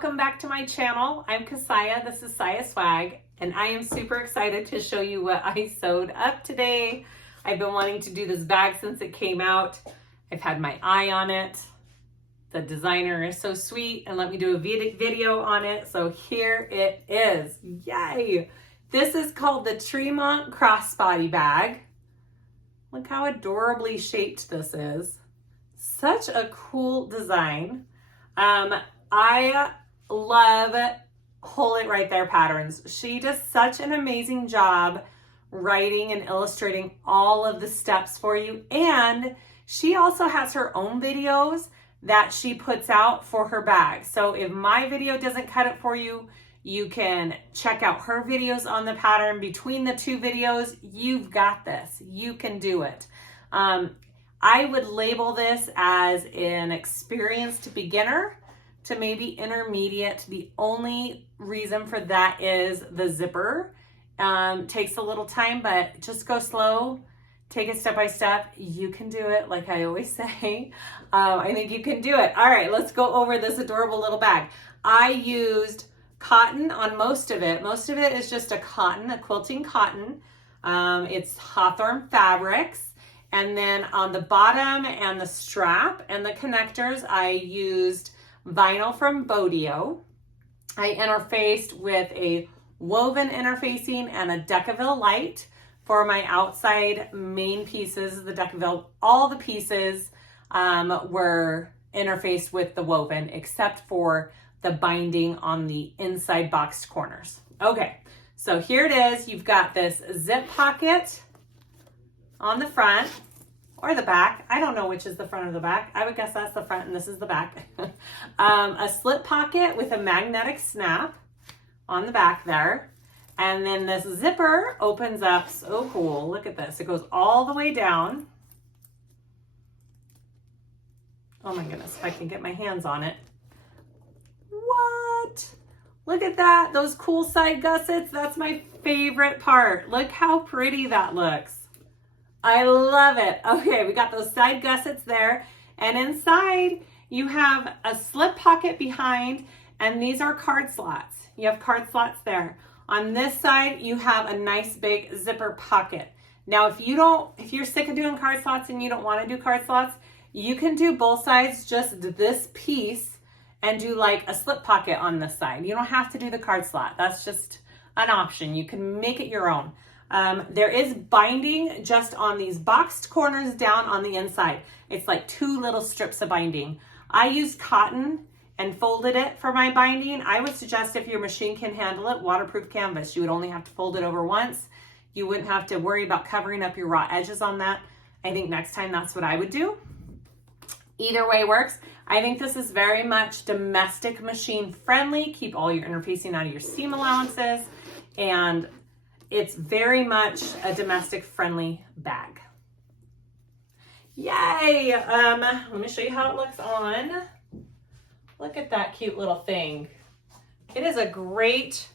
welcome back to my channel. I'm Kassiah, this is SiahSwag, and I am super excited to show you what I sewed up today. I've been wanting to do this bag since it came out. I've had my eye on it. The designer is so sweet and let me do a video on it. So here it is. Yay! This is called the Tremont Crossbody bag. Look how adorably shaped this is. Such a cool design. I love Hold It Right There patterns. She does such an amazing job writing and illustrating all of the steps for you. And she also has her own videos that she puts out for her bag. So if my video doesn't cut it for you, you can check out her videos on the pattern. Between the two videos, you've got this. You can do it. I would label this as an experienced beginner to maybe intermediate. The only reason for that is the zipper. Takes a little time, but just go slow. Take it step by step. You can do it, like I always say. I think you can do it. All right, let's go over this adorable little bag. I used cotton on most of it. Most of it is just a quilting cotton. It's Hawthorne fabrics. And then on the bottom and the strap and the connectors, I used vinyl from Bo Dee-Oh. I interfaced with a woven interfacing and a Decaville light for my outside main pieces. The Decaville, all the pieces were interfaced with the woven except for the binding on the inside boxed corners. Okay, so here it is. You've got this zip pocket on the front or the back. I don't know which is the front or the back. I would guess that's the front and this is the back. A slip pocket with a magnetic snap on the back there. And then this zipper opens up. So cool. Look at this. It goes all the way down. Oh my goodness, if I can get my hands on it. What? Look at that. Those cool side gussets. That's my favorite part. Look how pretty that looks. I love it. Okay, we got those side gussets there. And inside you have a slip pocket behind, and these are card slots. You have card slots there. On this side, you have a nice big zipper pocket. Now, if you're sick of doing card slots and you don't want to do card slots, you can do both sides, just this piece, and do like a slip pocket on this side. You don't have to do the card slot. That's just an option. You can make it your own. There is binding just on these boxed corners down on the inside. It's like two little strips of binding. I used cotton and folded it for my binding. I would suggest, if your machine can handle it, waterproof canvas. You would only have to fold it over once. You wouldn't have to worry about covering up your raw edges on that. I think next time that's what I would do. Either way works. I think this is very much domestic machine friendly. Keep all your interfacing out of your seam allowances, and it's very much a domestic friendly bag. Yay! Let me show you how it looks on. Look at that cute little thing. It is a great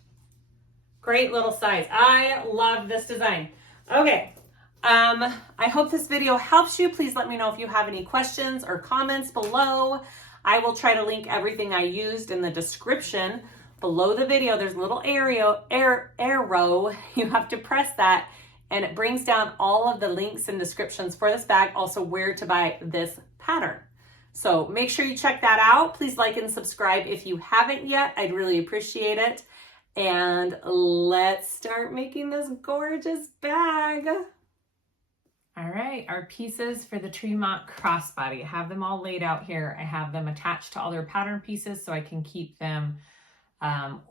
little size. I love this design. Okay, I hope this video helps you. Please let me know if you have any questions or comments below. I will try to link everything I used in the description below the video. There's a little arrow. You have to press that, and it brings down all of the links and descriptions for this bag, also where to buy this pattern. So make sure you check that out. Please like and subscribe if you haven't yet. I'd really appreciate it. And let's start making this gorgeous bag. All right, our pieces for the Tremont Crossbody. I have them all laid out here. I have them attached to all their pattern pieces so I can keep them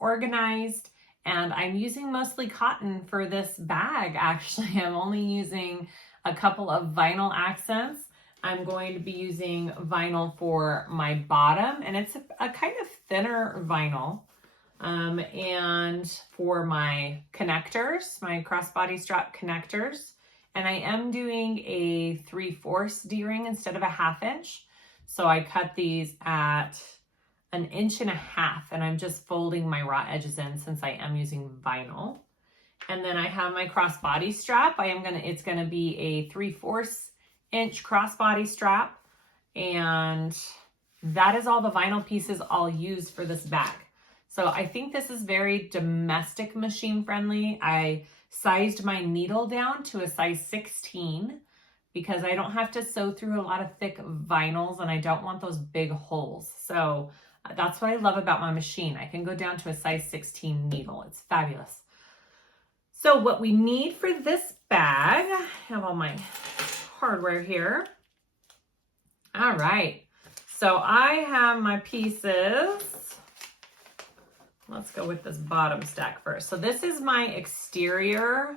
organized. And I'm using mostly cotton for this bag. Actually, I'm only using a couple of vinyl accents. I'm going to be using vinyl for my bottom, and it's a kind of thinner vinyl. And for my connectors, my crossbody strap connectors, and I am doing a 3/4 D-ring instead of a 1/2 inch. So I cut these at 1.5 inches, and I'm just folding my raw edges in since I am using vinyl. And then I have my crossbody strap. It's gonna be a 3/4 inch crossbody strap, and that is all the vinyl pieces I'll use for this bag. So I think this is very domestic machine friendly. I sized my needle down to a size 16 because I don't have to sew through a lot of thick vinyls and I don't want those big holes. So that's what I love about my machine. I can go down to a size 16 needle. It's fabulous. So what we need for this bag, I have all my hardware here. All right. So I have my pieces. Let's go with this bottom stack first. So this is my exterior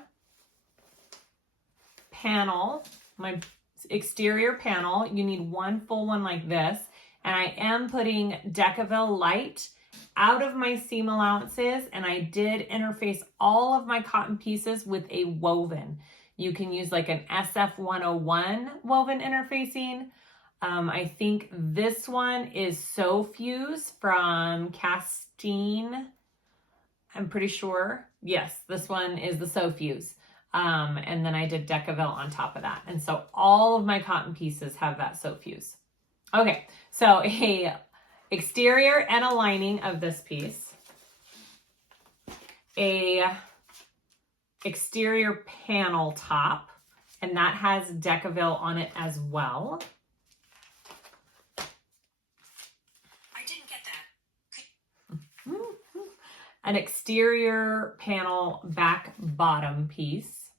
panel, my exterior panel. You need one full one like this. And I am putting Decaville Light out of my seam allowances. And I did interface all of my cotton pieces with a woven. You can use like an SF101 woven interfacing. I think this one is So Fuse from Castine. I'm pretty sure. Yes, this one is the So Fuse. And then I did Decaville on top of that. And so all of my cotton pieces have that So Fuse. Okay, so a exterior and a lining of this piece. A exterior panel top, and that has Decaville on it as well. An exterior panel back bottom piece.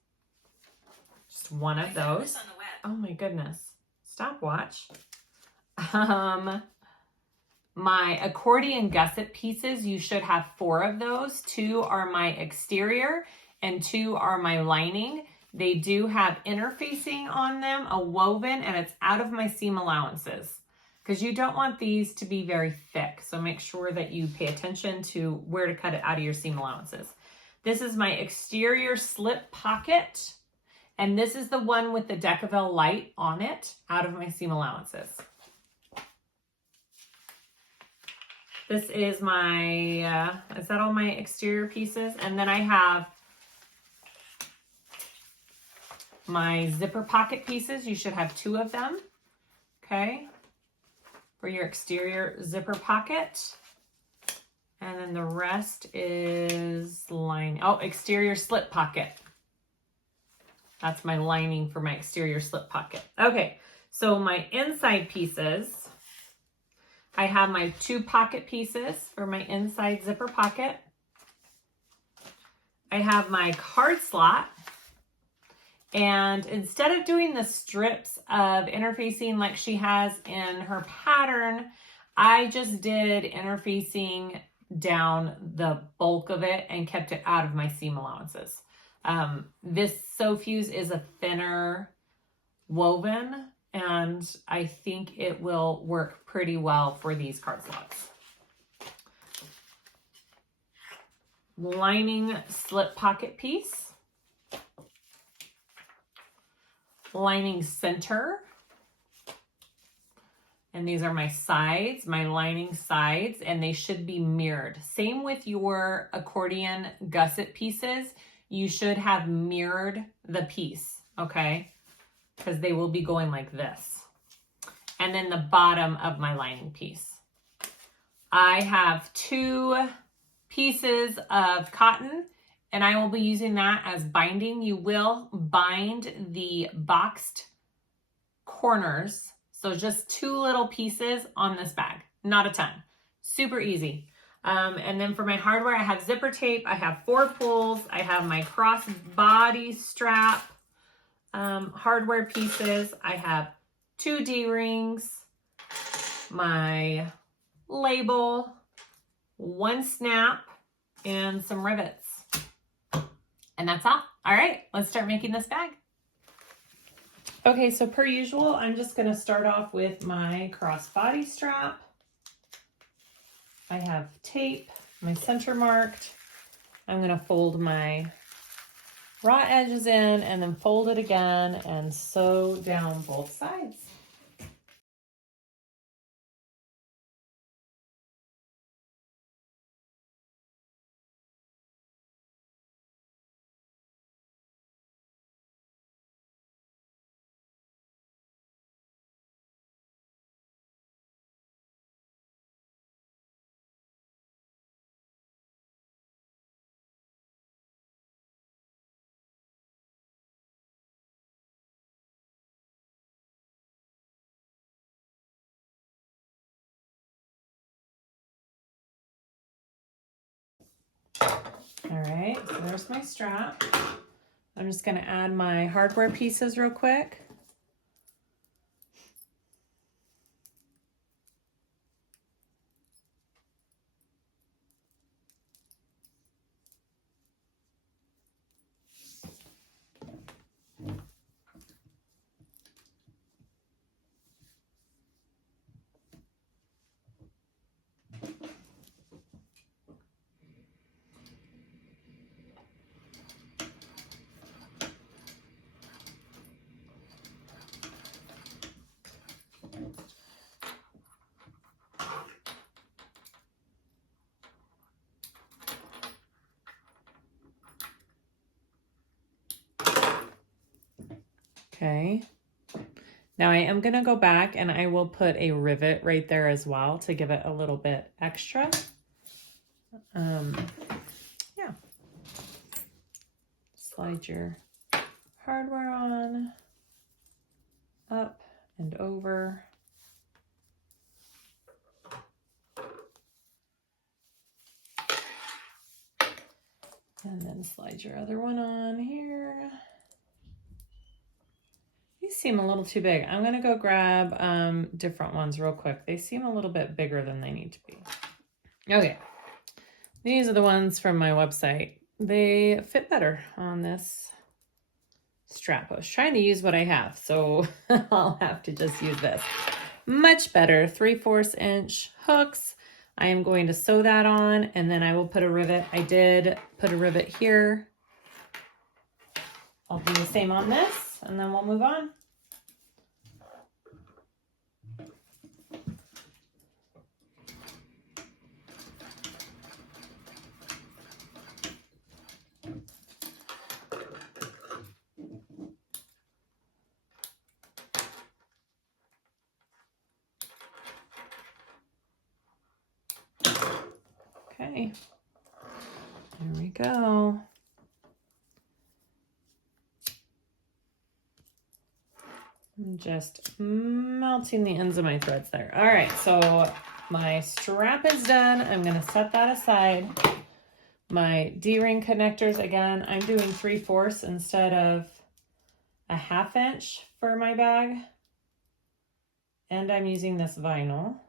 Just one of those. Oh my goodness. Stopwatch. My accordion gusset pieces, you should have 4 of those. 2 are my exterior and 2 are my lining. They do have interfacing on them, a woven, and it's out of my seam allowances, because you don't want these to be very thick. So make sure that you pay attention to where to cut it out of your seam allowances. This is my exterior slip pocket. And this is the one with the Decaville Light on it out of my seam allowances. This is my, is that all my exterior pieces? And then I have my zipper pocket pieces. You should have 2 of them, okay? For your exterior zipper pocket. And then the rest is exterior slip pocket. That's my lining for my exterior slip pocket. Okay, so my inside pieces, I have my 2 pocket pieces for my inside zipper pocket. I have my card slot. And instead of doing the strips of interfacing like she has in her pattern, I just did interfacing down the bulk of it and kept it out of my seam allowances. This So Fuse is a thinner woven, and I think it will work pretty well for these card slots. Lining slip pocket piece. Lining center, and these are my sides, my lining sides, and they should be mirrored. Same with your accordion gusset pieces. You should have mirrored the piece, okay? Because they will be going like this. And then the bottom of my lining piece. I have 2 pieces of cotton, and I will be using that as binding. You will bind the boxed corners. So just 2 little pieces on this bag, not a ton. Super easy. And then for my hardware, I have zipper tape. I have 4 pulls. I have my crossbody strap, hardware pieces. I have 2 D-rings, my label, 1 snap, and some rivets. And that's all. All right, let's start making this bag. Okay, so per usual, I'm just gonna start off with my crossbody strap. I have tape, my center marked. I'm gonna fold my raw edges in and then fold it again and sew down both sides. All right, so there's my strap. I'm just gonna add my hardware pieces real quick. Okay. Now I am going to go back and I will put a rivet right there as well to give it a little bit extra. Yeah. Slide your hardware on, up and over. And then slide your other one on here. These seem a little too big. I'm gonna go grab different ones real quick. They seem a little bit bigger than they need to be. Okay, these are the ones from my website. They fit better on this strap. I was trying to use what I have, so I'll have to just use this. Much better, 3/4 inch hooks. I am going to sew that on and then I will put a rivet. I did put a rivet here. I'll do the same on this and then we'll move on. Okay, there we go. I'm just melting the ends of my threads there. All right, so my strap is done. I'm gonna set that aside. My D-ring connectors, again, I'm doing 3/4 instead of a 1/2 inch for my bag. And I'm using this vinyl.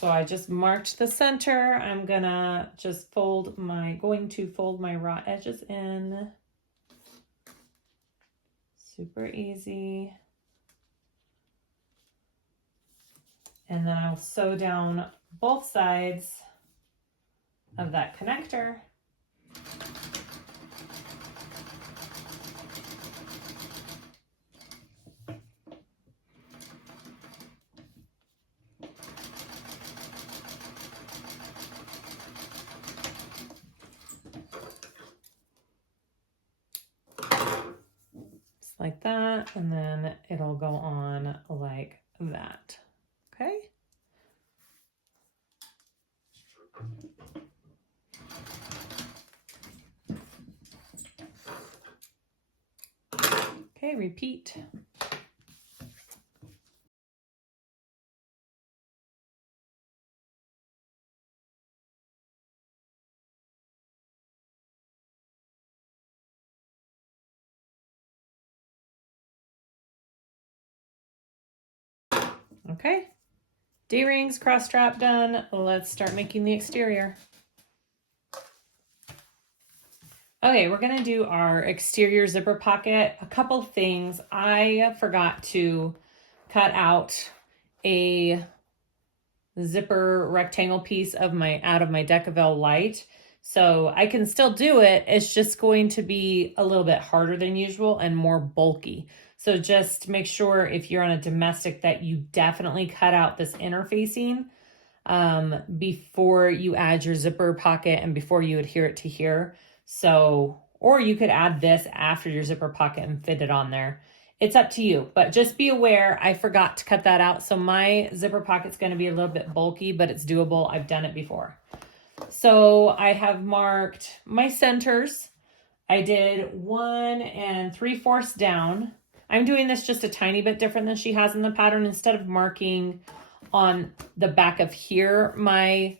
So I just marked the center. I'm gonna just fold my raw edges in. Super easy. And then I'll sew down both sides of that connector. Like that, and then it'll go on like that. Okay. Okay, repeat. Okay, D-rings, cross strap done. Let's start making the exterior. Okay, we're gonna do our exterior zipper pocket. A couple things. I forgot to cut out a zipper rectangle piece of out of my Decaville Light. So I can still do it. It's just going to be a little bit harder than usual and more bulky. So just make sure if you're on a domestic that you definitely cut out this interfacing before you add your zipper pocket and before you adhere it to here. So, or you could add this after your zipper pocket and fit it on there. It's up to you, but just be aware, I forgot to cut that out. So my zipper pocket's gonna be a little bit bulky, but it's doable. I've done it before. So I have marked my centers. I did 1 3/4 down. I'm doing this just a tiny bit different than she has in the pattern. Instead of marking on the back of here, my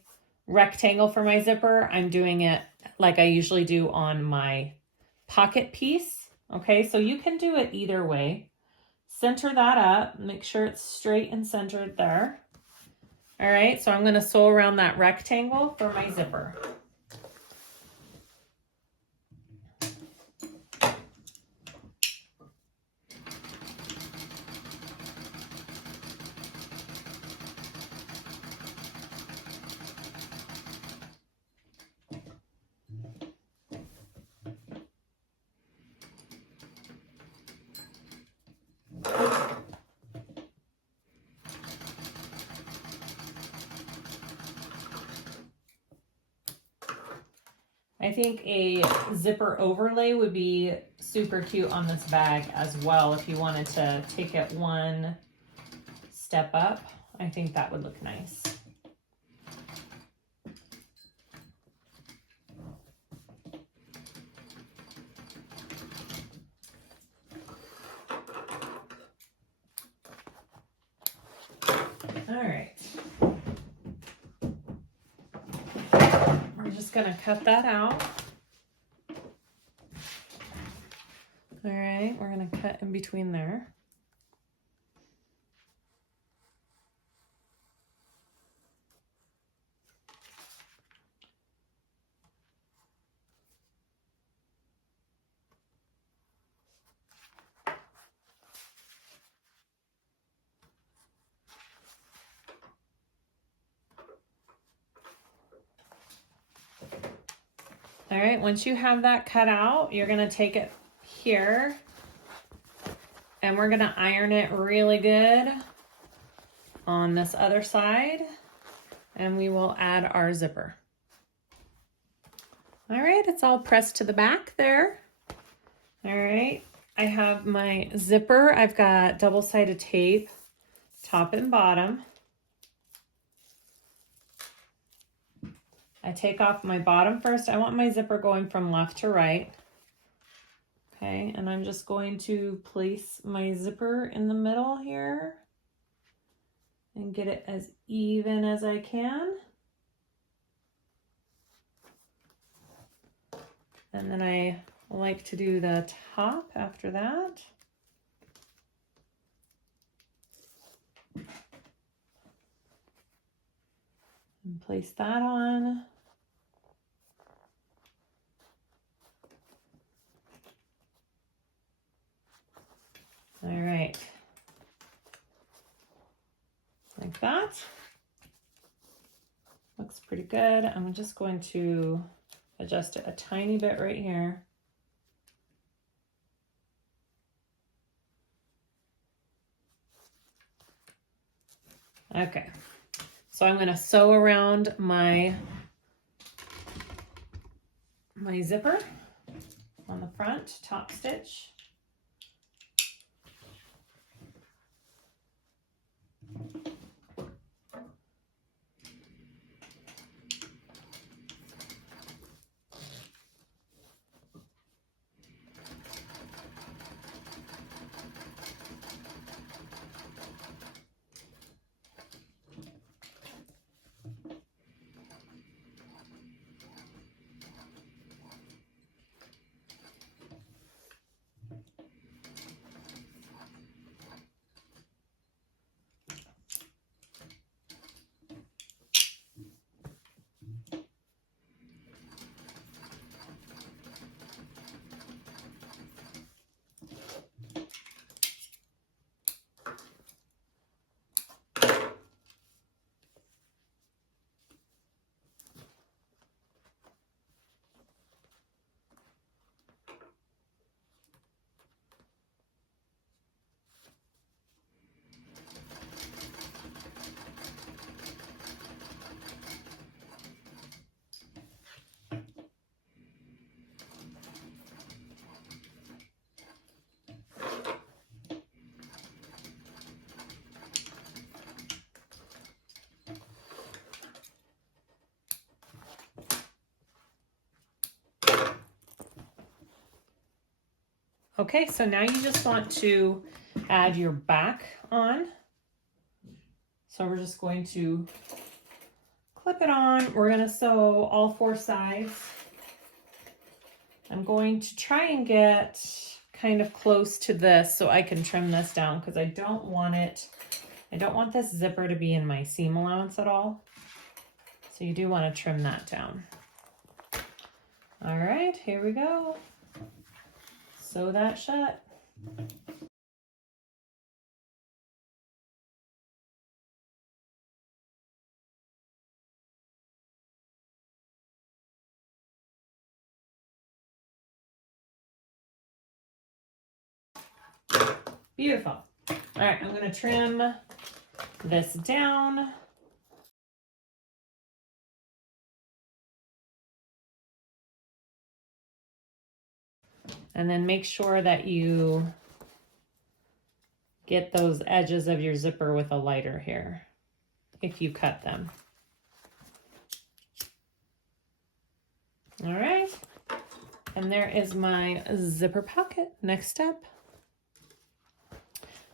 rectangle for my zipper, I'm doing it like I usually do on my pocket piece. Okay, so you can do it either way. Center that up, make sure it's straight and centered there. All right, so I'm going to sew around that rectangle for my zipper. I think a zipper overlay would be super cute on this bag as well. If you wanted to take it one step up, I think that would look nice. All right. We're just gonna cut that out. All right, we're gonna cut in between there. All right, once you have that cut out, you're gonna take it here and we're gonna iron it really good on this other side, and we will add our zipper. All right, it's all pressed to the back there. All right, I have my zipper. I've got double-sided tape, top and bottom. I take off my bottom first. I want my zipper going from left to right. Okay, and I'm just going to place my zipper in the middle here and get it as even as I can. And then I like to do the top after that. And place that on. All right, like that. Looks pretty good. I'm just going to adjust it a tiny bit right here. Okay, so I'm going to sew around my zipper on the front, top stitch. Okay, so now you just want to add your back on. So we're just going to clip it on. We're gonna sew all 4 sides. I'm going to try and get kind of close to this so I can trim this down because I don't want this zipper to be in my seam allowance at all. So you do want to trim that down. All right, here we go. Sew that shut. Beautiful. All right, I'm going to trim this down. And then make sure that you get those edges of your zipper with a lighter here if you cut them. All right. And there is my zipper pocket. Next step.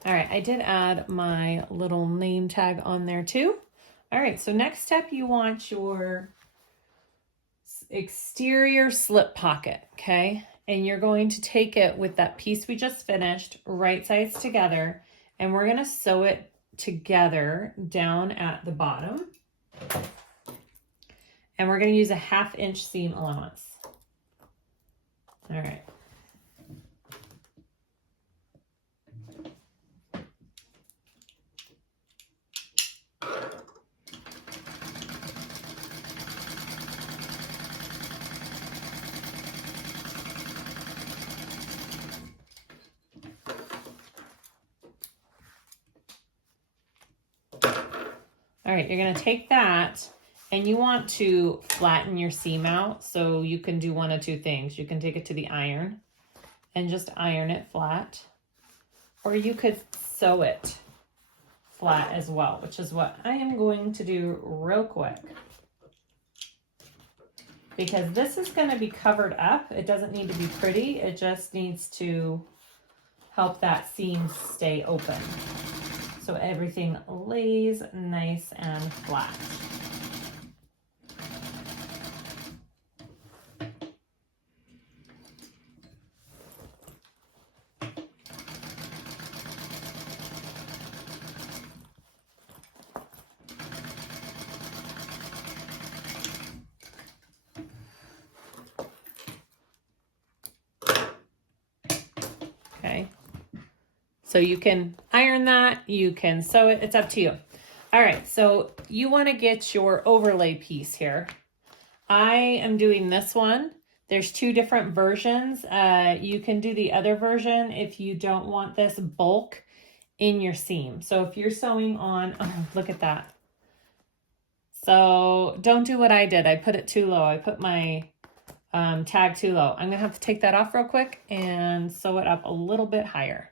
All right, I did add my little name tag on there too. All right, so next step, you want your exterior slip pocket, okay? And you're going to take it with that piece we just finished, right sides together, and we're gonna sew it together down at the bottom. And we're gonna use a 1/2 inch seam allowance. All right. All right, you're gonna take that and you want to flatten your seam out. So you can do one of 2 things. You can take it to the iron and just iron it flat, or you could sew it flat as well, which is what I am going to do real quick. Because this is gonna be covered up. It doesn't need to be pretty. It just needs to help that seam stay open. So everything lays nice and flat. Okay. So you can iron that, you can sew it, it's up to you. All right, so you wanna get your overlay piece here. I am doing this one. There's 2 different versions. You can do the other version if you don't want this bulk in your seam. So if you're sewing on, oh, look at that. So don't do what I did. I put it too low. I put my tag too low. I'm gonna have to take that off real quick and sew it up a little bit higher.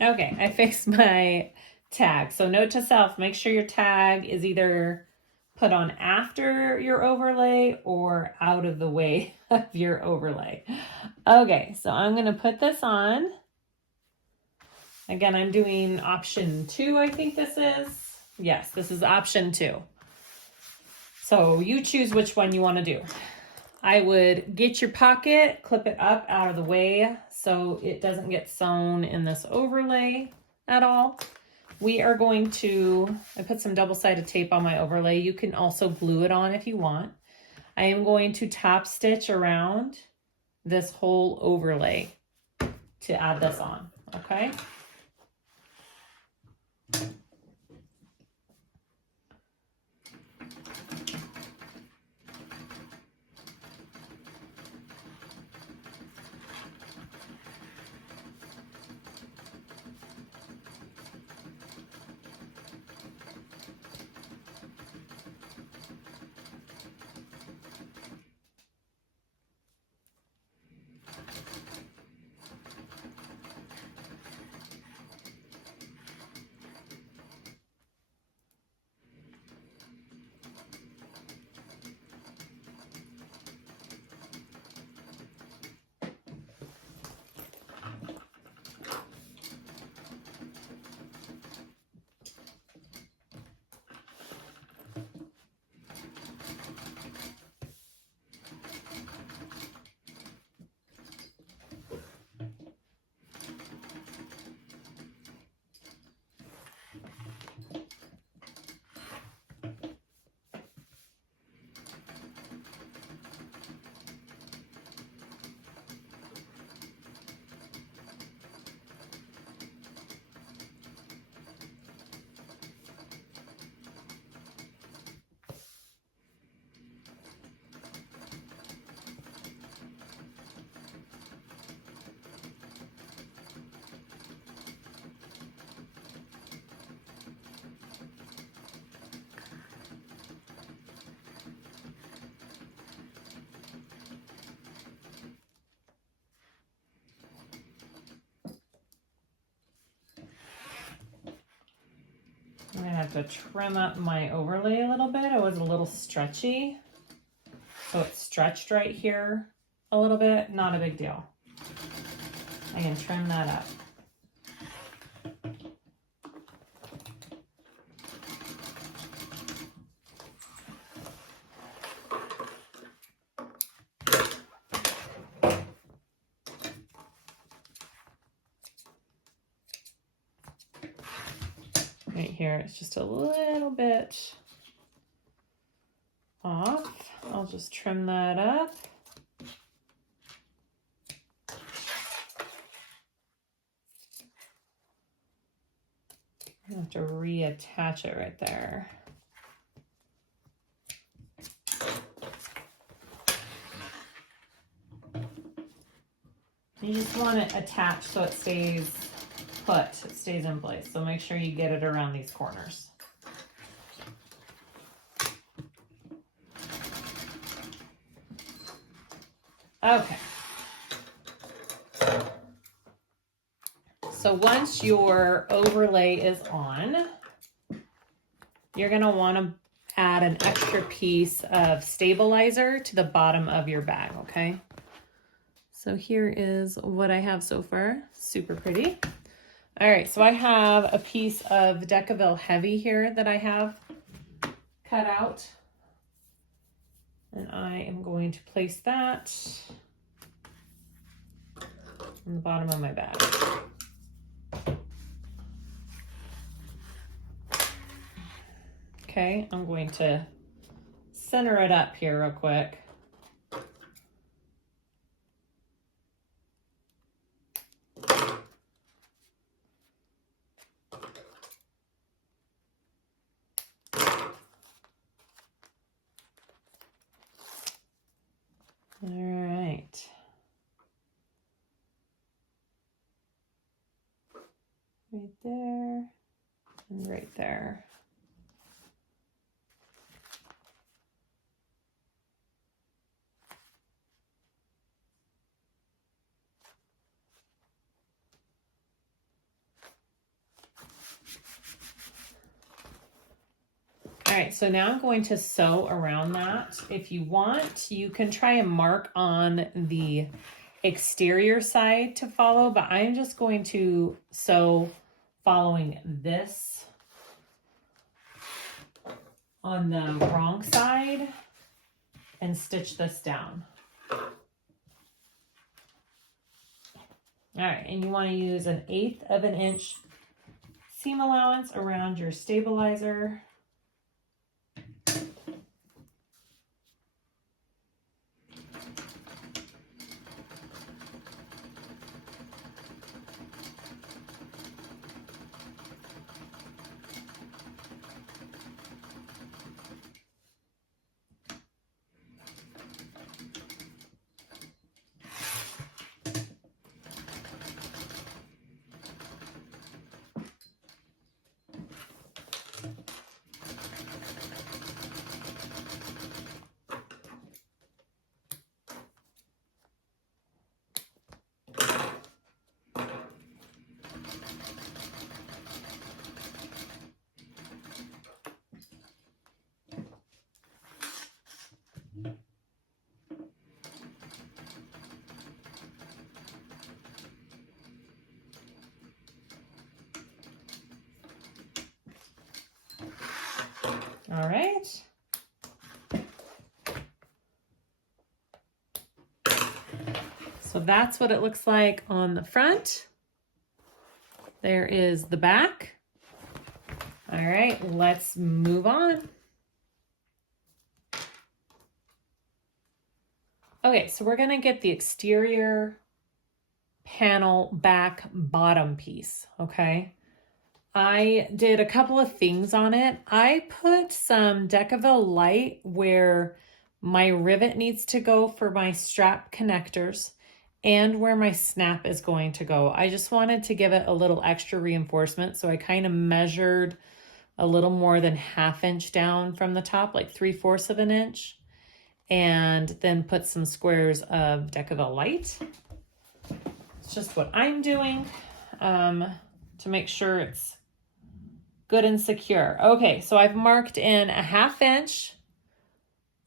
Okay, I fixed my tag. So note to self, make sure your tag is either put on after your overlay or out of the way of your overlay. Okay, so I'm gonna put this on. Again, I'm doing option 2, I think this is. Yes, this is option 2. So you choose which one you wanna do. I would get your pocket, clip it up out of the way so it doesn't get sewn in this overlay at all. We are going to, I put some double-sided tape on my overlay. You can also glue it on if you want. I am going to top stitch around this whole overlay to add this on, okay? have to trim up my overlay a little bit. It was a little stretchy. So it's stretched right here a little bit, not a big deal. I can trim that up. Right here, it's just a little bit off. I'll just trim that up. I have to reattach it right there. You just want it attached so it stays put, it stays in place. So make sure you get it around these corners. Okay. So once your overlay is on, you're going to want to add an extra piece of stabilizer to the bottom of your bag, okay? So here is what I have so far. Super pretty. All right, so I have a piece of Decaville Heavy here that I have cut out. And I am going to place that on the bottom of my bag. Okay, I'm going to center it up here real quick. All right. Right there and right there. All right, so now I'm going to sew around that. If you want, you can try and mark on the exterior side to follow, but I'm just going to sew following this on the wrong side and stitch this down. All right, and you want to use 1/8 of an inch seam allowance around your stabilizer. All right. So that's what it looks like on the front. There is the back. All right, let's move on. Okay, so we're gonna get the exterior panel back bottom piece, okay? I did a couple of things on it. I put some Decaville Light where my rivet needs to go for my strap connectors and where my snap is going to go. I just wanted to give it a little extra reinforcement, so I kind of measured a little more than 1/2 inch down from the top, like 3/4 of an inch, and then put some squares of Decaville Light. It's just what I'm doing to make sure it's good and secure. Okay, so I've marked in a 1/2 inch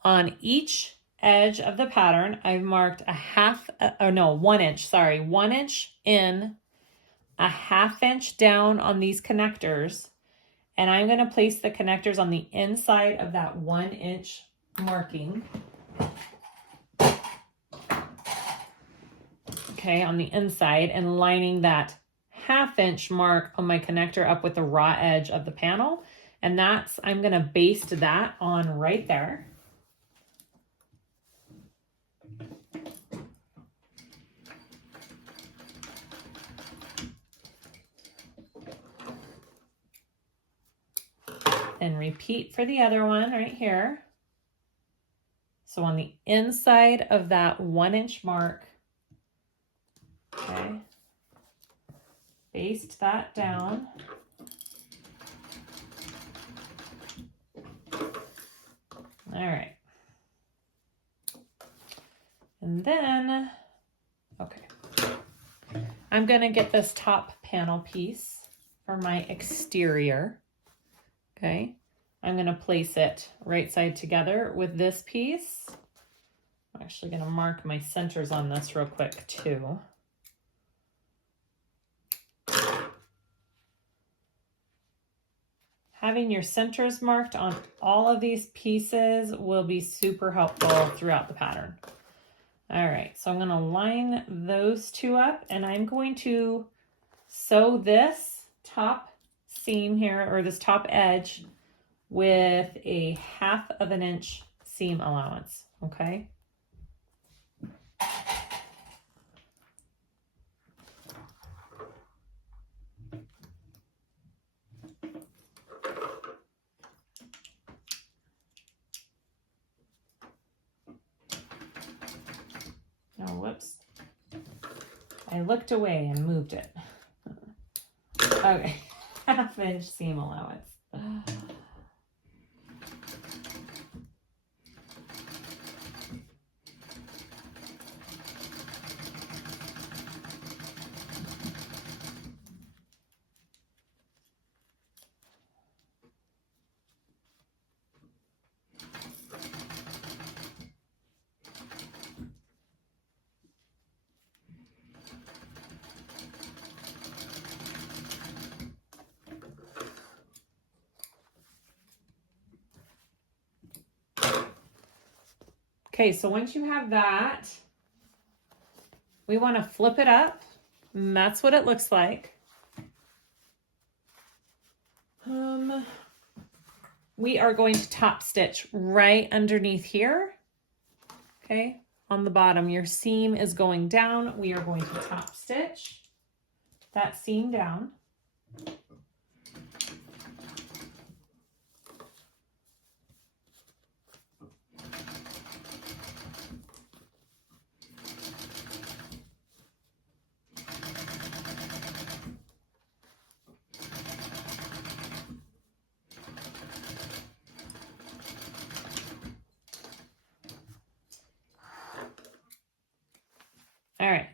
on each edge of the pattern. I've marked 1 inch, sorry, 1 inch in, a 1/2 inch down on these connectors, and I'm going to place the connectors on the inside of that 1 inch marking. Okay, on the inside, and lining that 1/2 inch mark on my connector up with the raw edge of the panel. And that's, I'm going to baste that on right there. And repeat for the other one right here. So on the inside of that 1 inch mark, okay, baste that down. All right. And then, okay, I'm going to get this top panel piece for my exterior. Okay, I'm going to place it right side together with this piece. I'm actually going to mark my centers on this real quick too. Having your centers marked on all of these pieces will be super helpful throughout the pattern. All right, so I'm going to line those two up, and I'm going to sew this top seam here, or this top edge, with a 1/2 inch seam allowance, okay? Oh, whoops. I looked away and moved it. Okay, 1/2 inch seam allowance. Okay, so once you have that, we want to flip it up, and that's what it looks like. We are going to top stitch right underneath here. Okay, on the bottom, your seam is going down. We are going to top stitch that seam down. All right.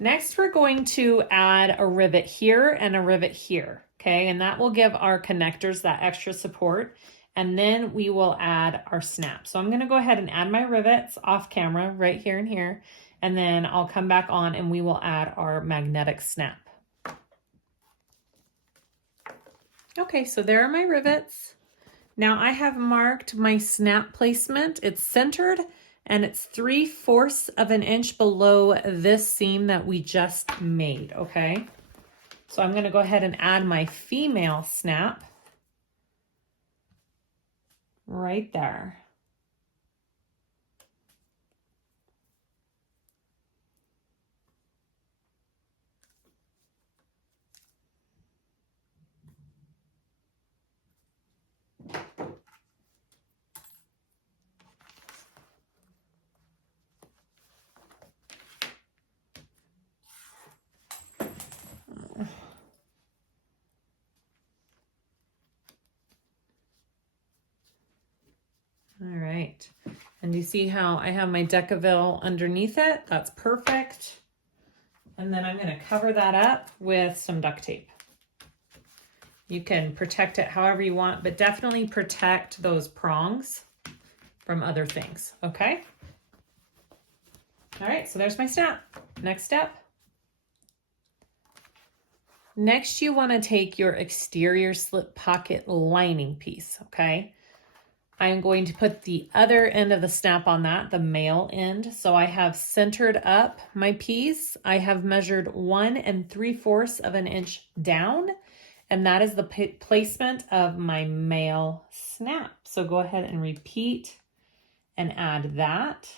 Next, we're going to add a rivet here and a rivet here, okay? And that will give our connectors that extra support. And then we will add our snap. So I'm gonna go ahead and add my rivets off camera right here and here. And then I'll come back on and we will add our magnetic snap. Okay, so there are my rivets. Now I have marked my snap placement. It's centered and it's 3/4 of an inch below this seam that we just made, okay? So I'm gonna go ahead and add my female snap right there. All right, and you see how I have my Decaville underneath it? That's perfect. And then I'm gonna cover that up with some duct tape. You can protect it however you want, but definitely protect those prongs from other things, okay? All right, so there's my snap. Next step. Next, you want to take your exterior slip pocket lining piece, okay? I'm going to put the other end of the snap on that, the male end. So I have centered up my piece. I have measured 1 3/4 of an inch down, and that is the placement of my male snap. So go ahead and repeat and add that.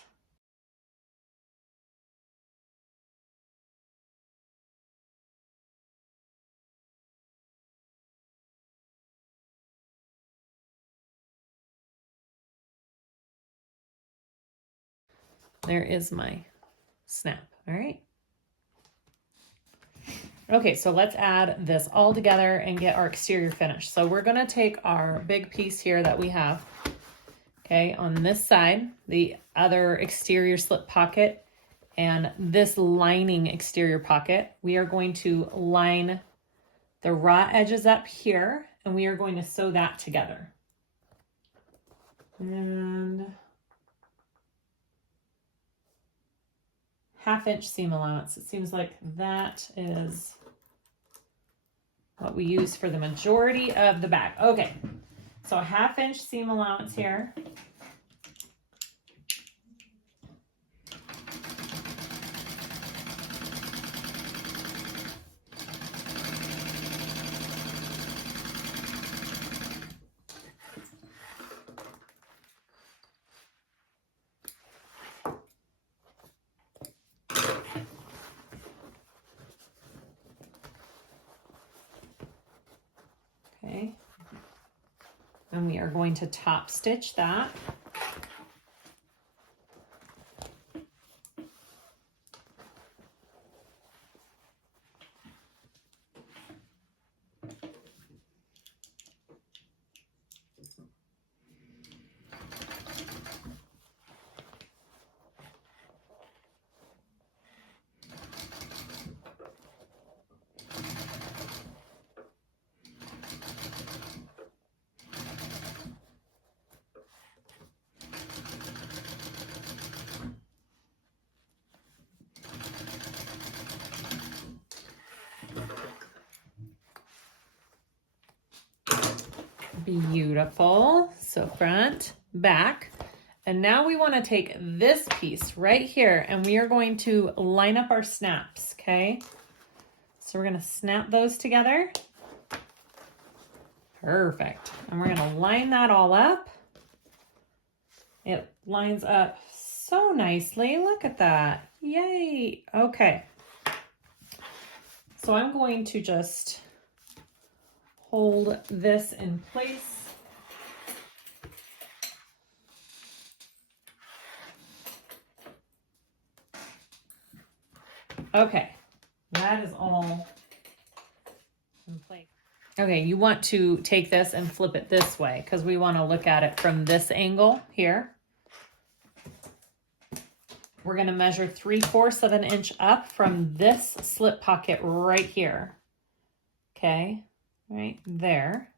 There is my snap, all right? Okay, so let's add this all together and get our exterior finished. So we're gonna take our big piece here that we have, okay, on this side, the other exterior slip pocket, and this lining exterior pocket. We are going to line the raw edges up here, and we are going to sew that together. And 1/2 inch seam allowance. It seems like that is what we use for the majority of the bag. Okay, so 1/2 inch seam allowance here. Okay, and we are going to top stitch that. Beautiful. So front, back. And now we want to take this piece right here and we are going to line up our snaps, okay? So we're going to snap those together. Perfect. And we're going to line that all up. It lines up so nicely. Look at that. Yay. Okay. So I'm going to just hold this in place. Okay, that is all in place. Okay, you want to take this and flip it this way because we want to look at it from this angle here. We're going to measure 3/4 of an inch up from this slip pocket right here. Okay, right there.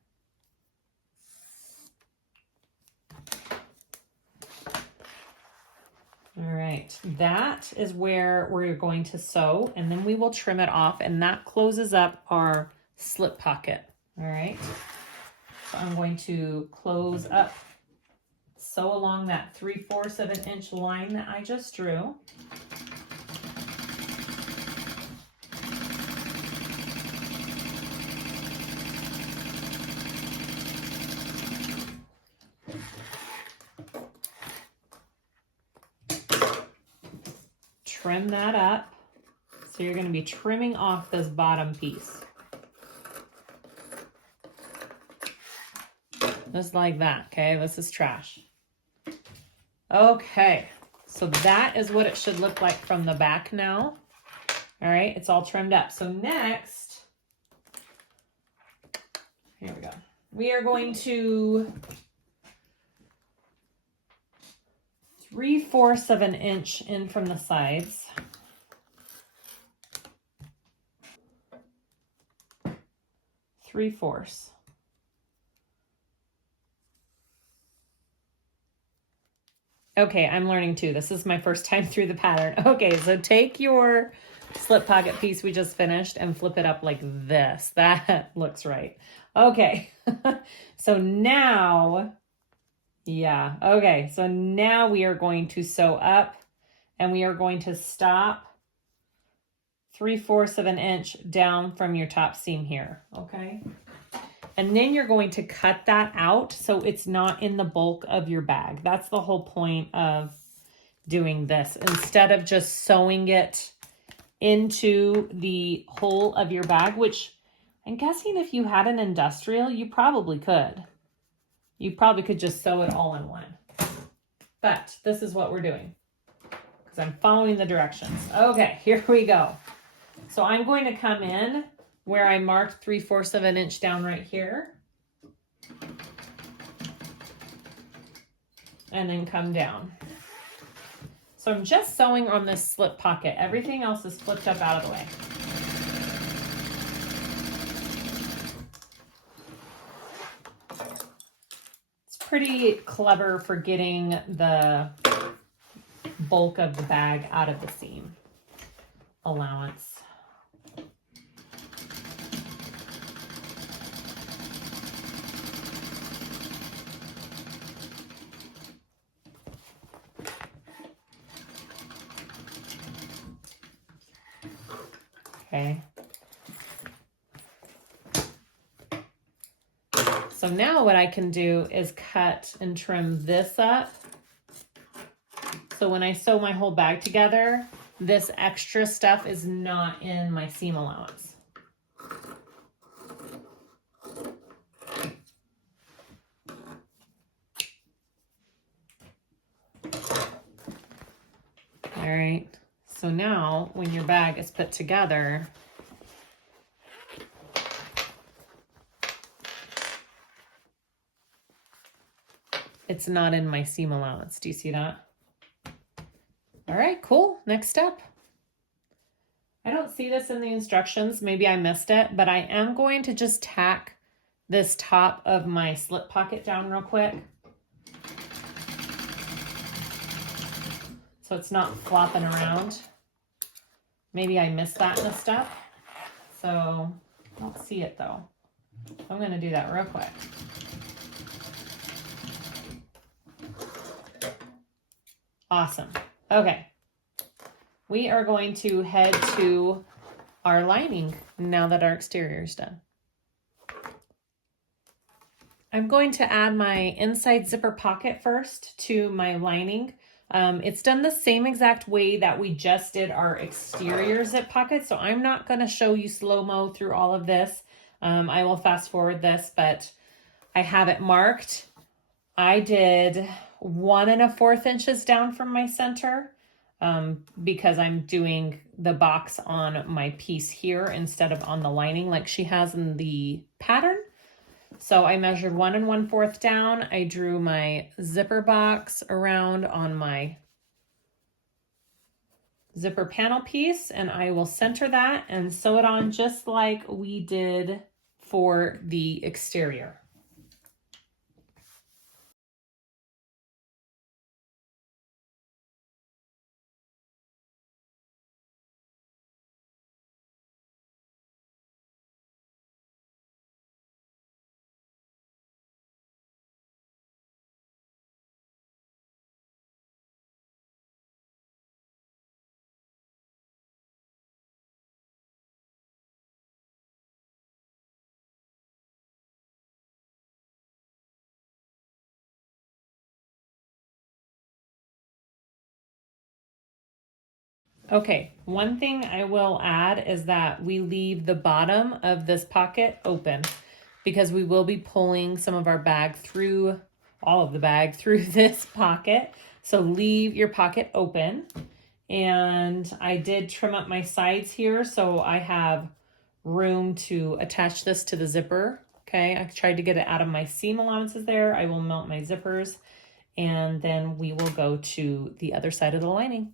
All right, that is where we're going to sew, and then we will trim it off, and that closes up our slip pocket. All right, so I'm going to close up, sew along that 3/4 of an inch line that I just drew. Trim that up. So you're going to be trimming off this bottom piece. Just like that, okay? This is trash. Okay, so that is what it should look like from the back now. All right, it's all trimmed up. So next, here we go. We are going to 3/4 of an inch in from the sides. 3/4. Okay, I'm learning too. This is my first time through the pattern. Okay, so take your slip pocket piece we just finished and flip it up like this. That looks right. Okay, so now, yeah, okay, so now we are going to sew up and we are going to stop 3/4 of an inch down from your top seam here, okay? And then you're going to cut that out so it's not in the bulk of your bag. That's the whole point of doing this. Instead of just sewing it into the hole of your bag, which I'm guessing if you had an industrial, you probably could. You probably could just sew it all in one. But this is what we're doing because I'm following the directions. Okay, here we go. So I'm going to come in where I marked 3/4 of an inch down right here. And then come down. So I'm just sewing on this slip pocket. Everything else is flipped up out of the way. It's pretty clever for getting the bulk of the bag out of the seam allowance. Okay. So now what I can do is cut and trim this up. So when I sew my whole bag together, this extra stuff is not in my seam allowance. All right. So now when your bag is put together, it's not in my seam allowance. Do you see that? All right, cool. Next step. I don't see this in the instructions. Maybe I missed it, but I am going to just tack this top of my slip pocket down real quick. So it's not flopping around. Maybe I missed that in the step. So I don't see it though. I'm gonna do that real quick. Awesome. Okay. We are going to head to our lining now that our exterior is done. I'm going to add my inside zipper pocket first to my lining. It's done the same exact way that we just did our exterior zip pocket, so I'm not going to show you slow-mo through all of this. I will fast forward this, but I have it marked. I did 1 1/4 inches down from my center because I'm doing the box on my piece here instead of on the lining like she has in the pattern. So I measured 1 1/4 down. I drew my zipper box around on my zipper panel piece, and I will center that and sew it on just like we did for the exterior. Okay, one thing I will add is that we leave the bottom of this pocket open because we will be pulling some of our bag through, all of the bag through this pocket. So leave your pocket open. And I did trim up my sides here so I have room to attach this to the zipper. Okay, I tried to get it out of my seam allowances there. I will mount my zippers and then we will go to the other side of the lining.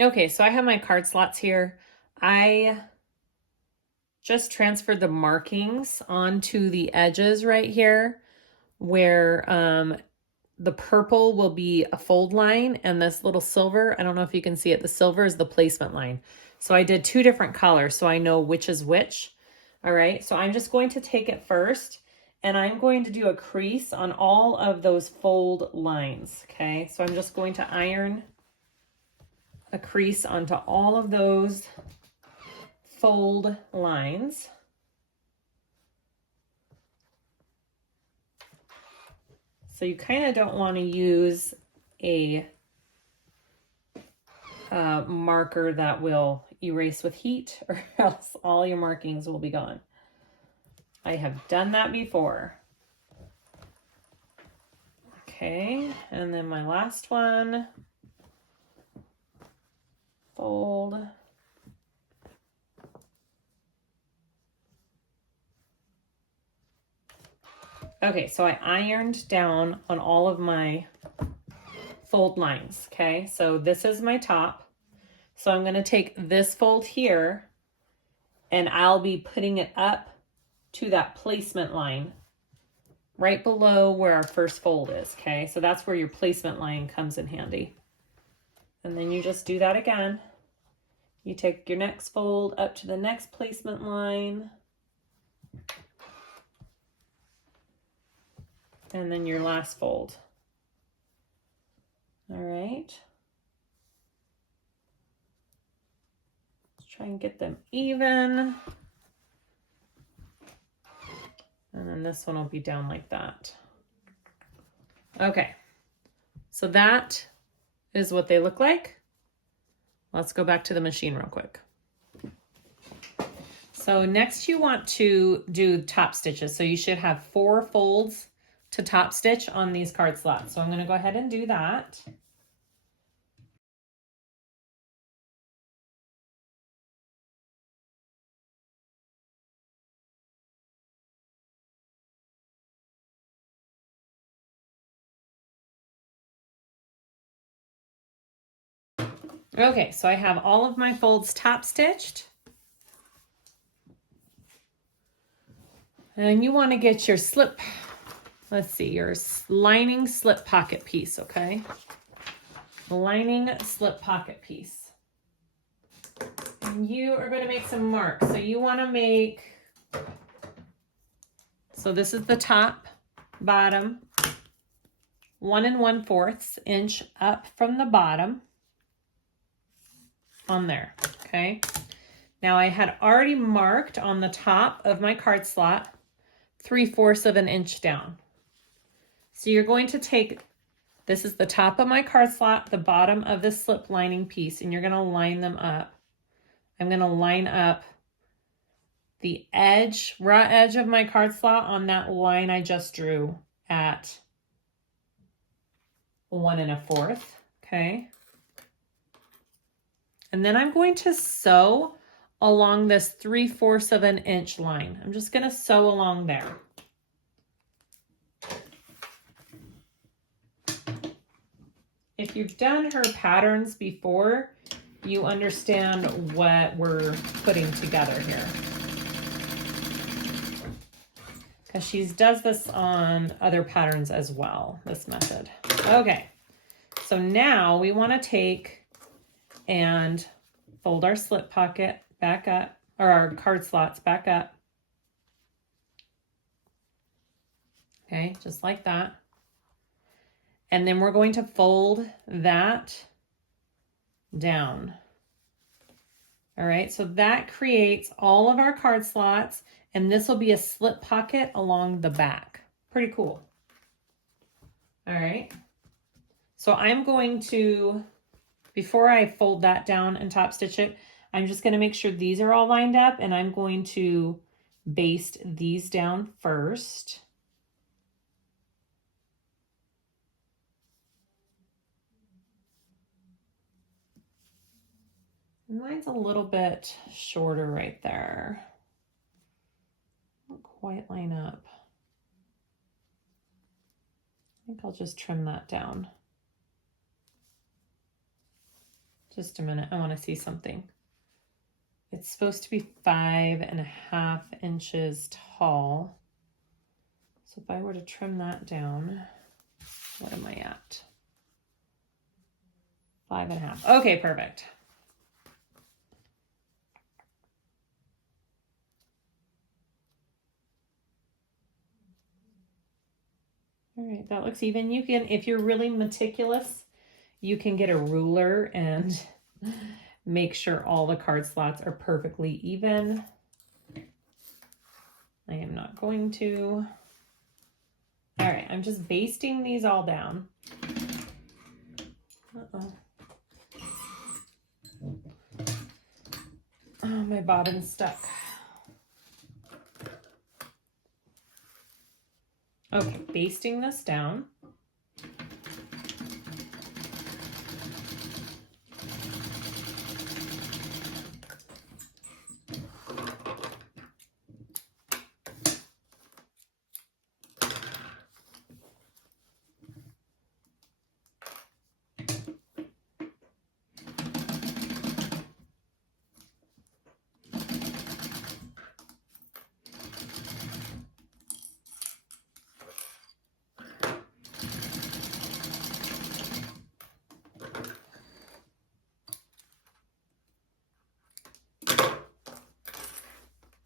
Okay, so I have my card slots here. I just transferred the markings onto the edges right here where the purple will be a fold line and this little silver, I don't know if you can see it, the silver is the placement line. So I did 2 different colors so I know which is which. All right, so I'm just going to take it first and I'm going to do a crease on all of those fold lines, okay? So I'm just going to iron a crease onto all of those fold lines. So you kind of don't want to use a marker that will erase with heat or else all your markings will be gone. I have done that before. Okay, and then my last one, fold. Okay, so I ironed down on all of my fold lines, okay? So this is my top. So I'm gonna take this fold here and I'll be putting it up to that placement line right below where our first fold is, okay? So that's where your placement line comes in handy. And then you just do that again. You take your next fold up to the next placement line. And then your last fold. All right. Let's try and get them even. And then this one will be down like that. Okay. So that is what they look like. Let's go back to the machine real quick. So next you want to do top stitches. So you should have 4 folds to top stitch on these card slots. So I'm going to go ahead and do that. Okay, so I have all of my folds top stitched. And you want to get your slip, let's see, your lining slip pocket piece, okay? Lining slip pocket piece. And you are going to make some marks. So you want to make, so this is the top, bottom, 1 1/4 inch up from the bottom on there, okay? Now I had already marked on the top of my card slot 3/4 of an inch down. So you're going to take, this is the top of my card slot, the bottom of the slip lining piece, and you're going to line them up. I'm going to line up the edge, raw edge of my card slot on that line I just drew at 1 1/4, okay? And then I'm going to sew along this 3/4 of an inch line. I'm just going to sew along there. If you've done her patterns before, you understand what we're putting together here. Because she does this on other patterns as well, this method. Okay, so now we want to take and fold our slip pocket back up, or our card slots back up. Okay, just like that. And then we're going to fold that down. All right, so that creates all of our card slots, and this will be a slip pocket along the back. Pretty cool. All right, so I'm going to, before I fold that down and top stitch it, I'm just going to make sure these are all lined up, and I'm going to baste these down first. Mine's a little bit shorter right there. Don't quite line up. I think I'll just trim that down. Just a minute, I want to see something. It's supposed to be 5.5 inches tall. So if I were to trim that down, what am I at? 5.5. Okay, perfect. All right, that looks even. You can, if you're really meticulous, you can get a ruler and make sure all the card slots are perfectly even. I am not going to. All right, I'm just basting these all down. Uh-oh. Oh, my bobbin's stuck. Okay, basting this down.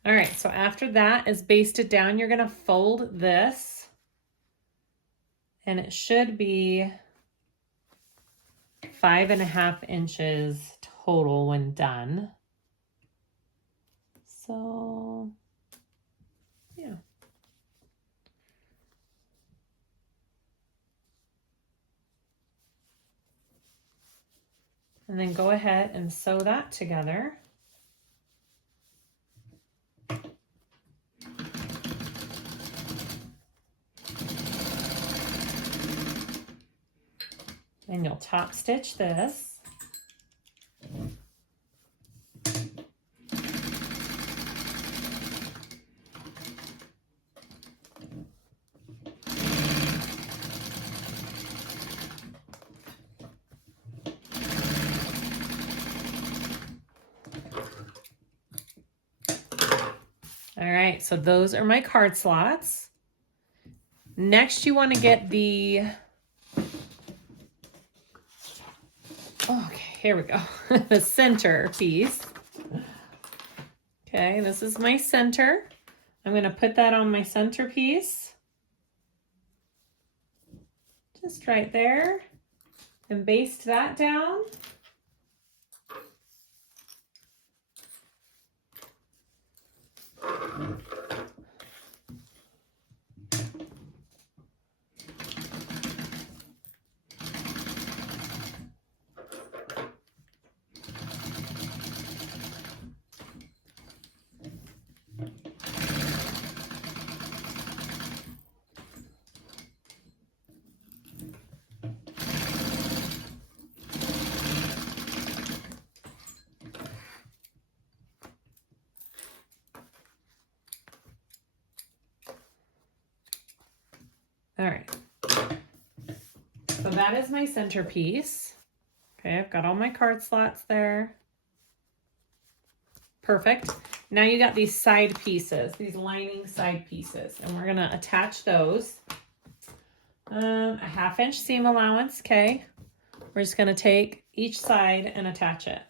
All right, so after that is basted down, you're gonna fold this, and it should be 5.5 inches total when done. So, yeah. And then go ahead and sew that together. And you'll top stitch this. All right, so those are my card slots. Next, you want to get the, okay, here we go, the center piece. Okay, this is my center. I'm going to put that on my center piece. Just right there. And baste that down. All right, so that is my centerpiece. Okay, I've got all my card slots there. Perfect. Now you got these side pieces, these lining side pieces, and we're gonna attach those. A 1/2 inch seam allowance, okay. We're just gonna take each side and attach it.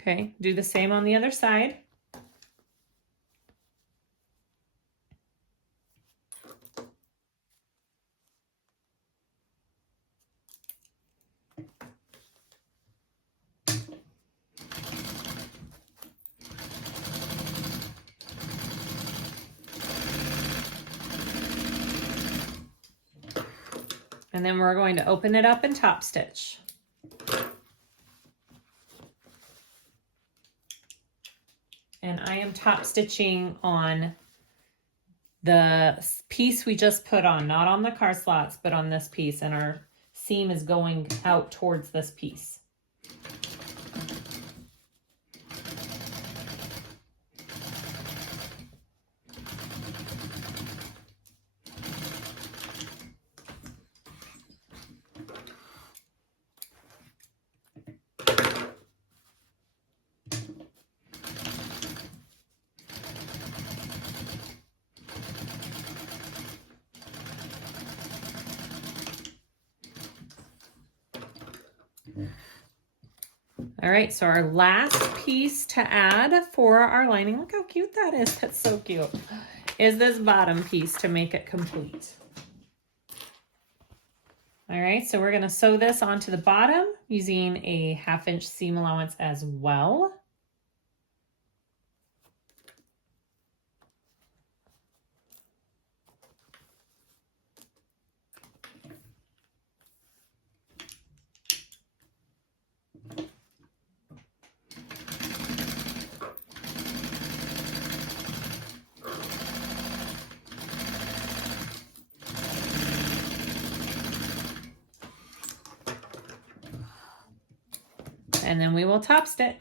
Okay, do the same on the other side. And then we're going to open it up and top stitch. And I am top stitching on the piece we just put on, not on the car slots, but on this piece, and our seam is going out towards this piece. All right, so our last piece to add for our lining, look how cute that is, that's so cute, is this bottom piece to make it complete. All right, so we're gonna sew this onto the bottom using a 1/2 inch seam allowance as well. And then we will top stitch.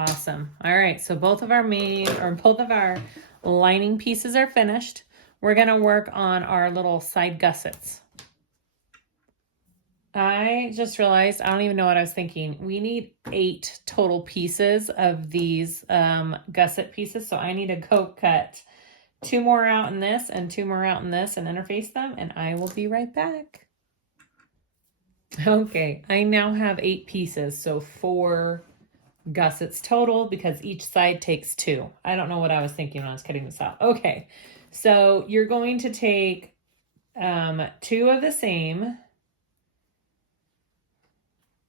Awesome. All right, so both of our lining pieces are finished. We're gonna work on our little side gussets. I just realized, I don't even know what I was thinking. We need 8 total pieces of these gusset pieces, so I need to go cut 2 more out in this and 2 more out in this and interface them, and I will be right back. Okay, I now have 8 pieces, so 4 gussets total because each side takes 2. I don't know what I was thinking when I was cutting this out. Okay, so you're going to take 2 of the same.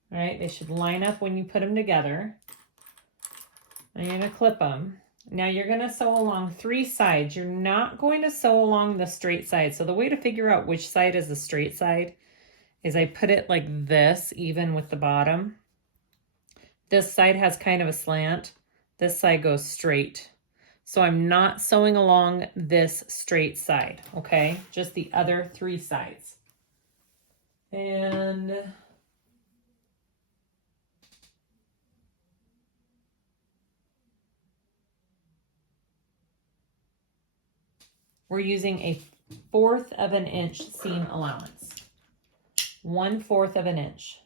All right, they should line up when you put them together. And you're going to clip them. Now you're going to sew along 3 sides. You're not going to sew along the straight side. So the way to figure out which side is the straight side is I put it like this, even with the bottom. This side has kind of a slant. This side goes straight. So I'm not sewing along this straight side, okay? Just the other 3 sides. And we're using a 1/4 of an inch seam allowance. 1/4 of an inch.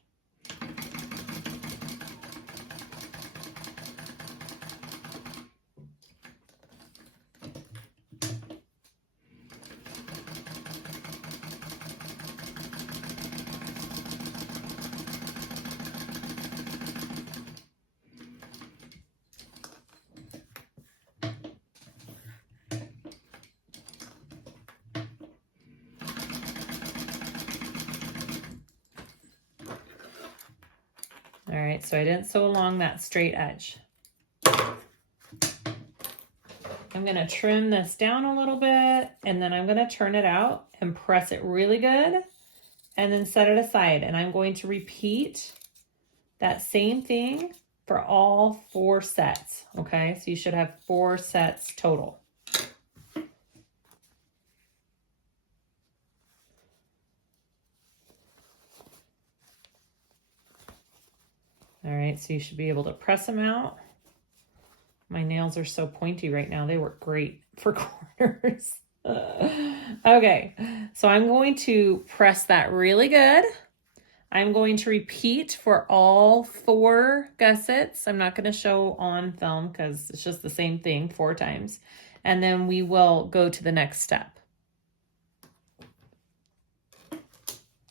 All right, so I didn't sew along that straight edge. I'm gonna trim this down a little bit, and then I'm gonna turn it out and press it really good, and then set it aside. And I'm going to repeat that same thing for all 4 sets, okay? So you should have 4 sets total. All right, so you should be able to press them out. My nails are so pointy right now. They work great for corners. Okay, so I'm going to press that really good. I'm going to repeat for all 4 gussets. I'm not going to show on film because it's just the same thing 4 times. And then we will go to the next step.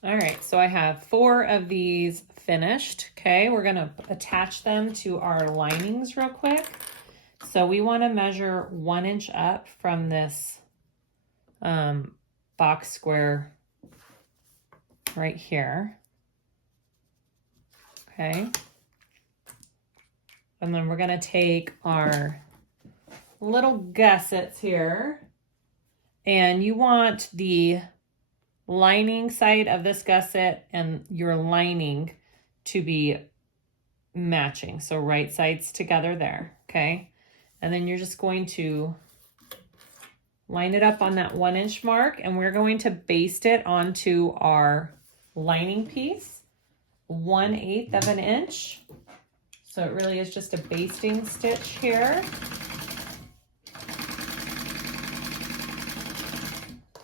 All right, so I have 4 of these finished. Okay, we're going to attach them to our linings real quick. So we want to measure 1 inch up from this box square right here. Okay. And then we're going to take our little gussets here, and you want the lining side of this gusset and your lining to be matching. So right sides together there. Okay. And then you're just going to line it up on that 1 inch mark, and we're going to baste it onto our lining piece 1/8 of an inch. So it really is just a basting stitch here.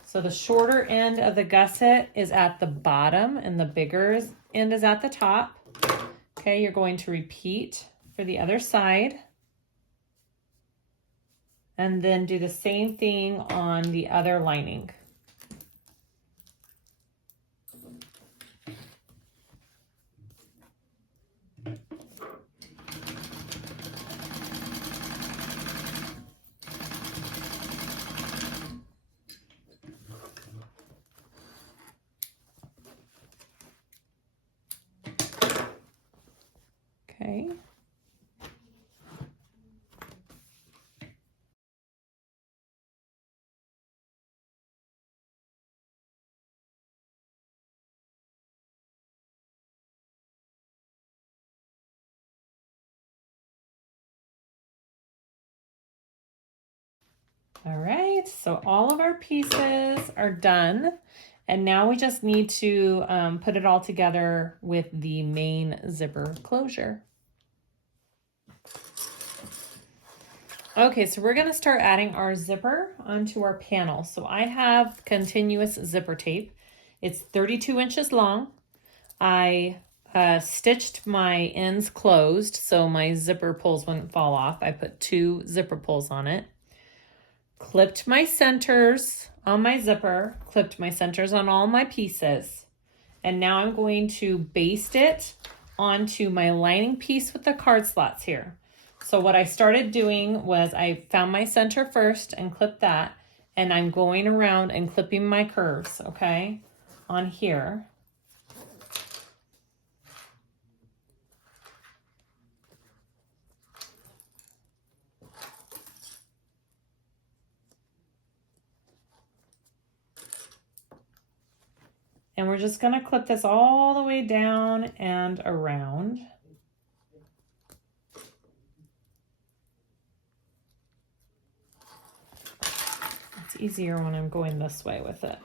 So the shorter end of the gusset is at the bottom and the bigger end is at the top. Okay, you're going to repeat for the other side. And then do the same thing on the other lining. Okay. All right, so all of our pieces are done. And now we just need to put it all together with the main zipper closure. Okay, so we're gonna start adding our zipper onto our panel. So I have continuous zipper tape. It's 32 inches long. I stitched my ends closed so my zipper pulls wouldn't fall off. I put 2 zipper pulls on it. Clipped my centers on my zipper, clipped my centers on all my pieces. And now I'm going to baste it onto my lining piece with the card slots here. So what I started doing was I found my center first and clipped that, and I'm going around and clipping my curves, okay, on here. And we're just going to clip this all the way down and around. It's easier when I'm going this way with it.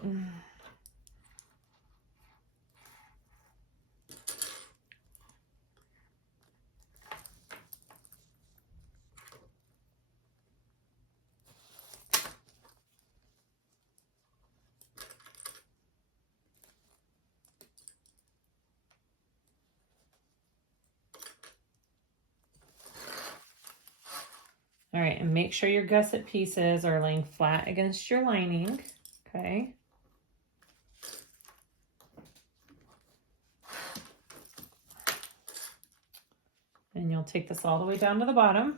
All right, and make sure your gusset pieces are laying flat against your lining, okay? And you'll take this all the way down to the bottom.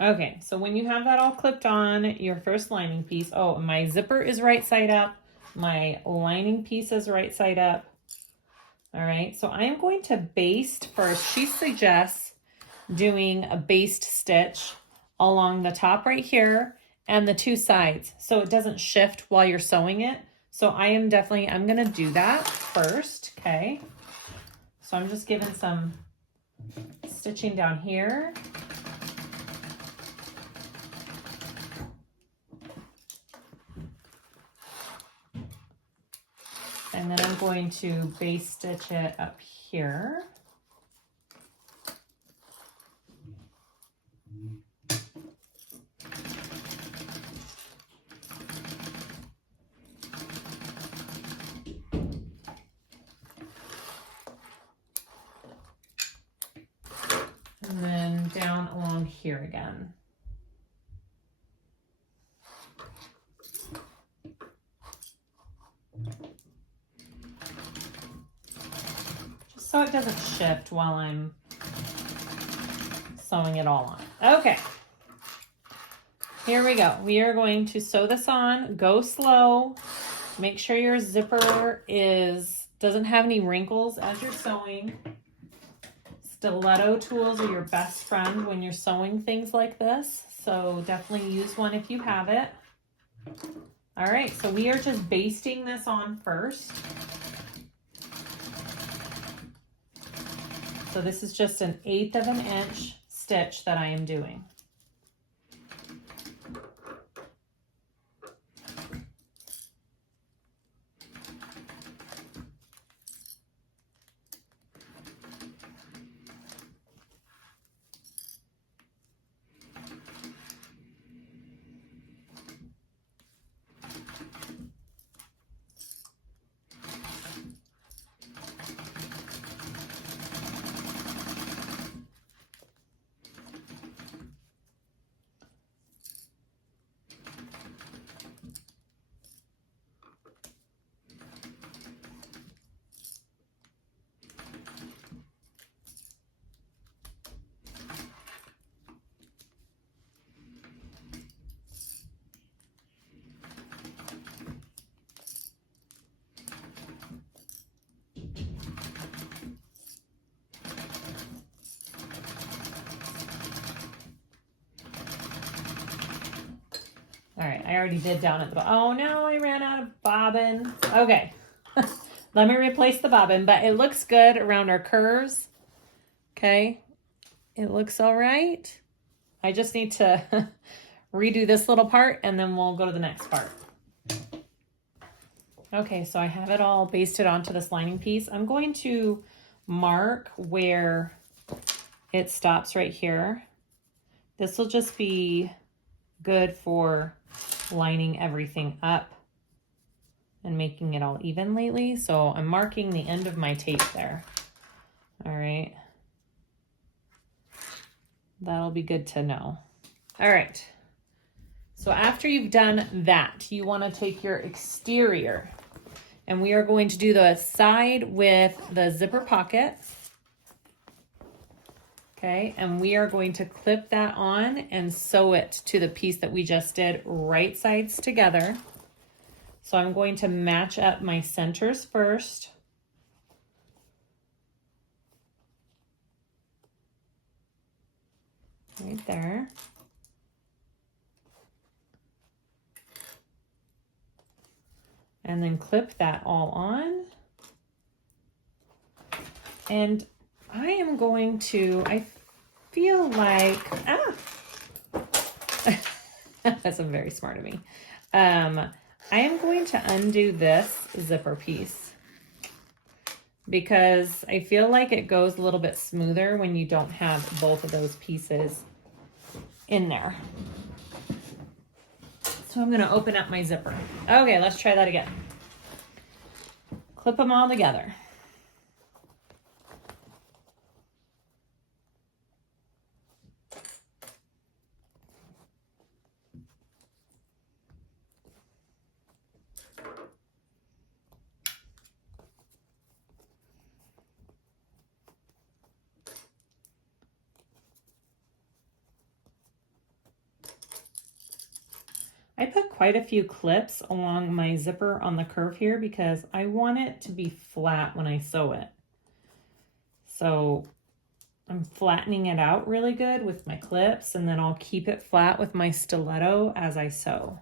Okay, so when you have that all clipped on your first lining piece, oh, my zipper is right side up, my lining piece is right side up. All right, so I am going to baste first. She suggests doing a baste stitch along the top right here and the 2 sides so it doesn't shift while you're sewing it. So I'm gonna do that first, okay? So I'm just giving some stitching down here. And then I'm going to baste stitch it up here. And then down along here again. so it doesn't shift while I'm sewing it all on. Okay, here we go. We are going to sew this on. Go slow. Make sure your zipper doesn't have any wrinkles as you're sewing. Stiletto tools are your best friend when you're sewing things like this, so definitely use one if you have it. All right, so we are just basting this on first. So this is just 1/8 of an inch stitch that I am doing. All right, I already did down at the bottom. Oh no, I ran out of bobbin. Okay, let me replace the bobbin, but it looks good around our curves. Okay, it looks all right. I just need to redo this little part and then we'll go to the next part. Okay, so I have it all basted onto this lining piece. I'm going to mark where it stops right here. This will just be good for lining everything up and making it all even lately. So I'm marking the end of my tape there. All right. That'll be good to know. All right. So after you've done that, you want to take your exterior and we are going to do the side with the zipper pocket. Okay, and we are going to clip that on and sew it to the piece that we just did, right sides together. So I'm going to match up my centers first. Right there. And then clip that all on. And I am going to, I feel like, that's very smart of me. I am going to undo this zipper piece because I feel like it goes a little bit smoother when you don't have both of those pieces in there. So I'm going to open up my zipper. Okay, let's try that again. Clip them all together. I put quite a few clips along my zipper on the curve here because I want it to be flat when I sew it. So I'm flattening it out really good with my clips and then I'll keep it flat with my stiletto as I sew.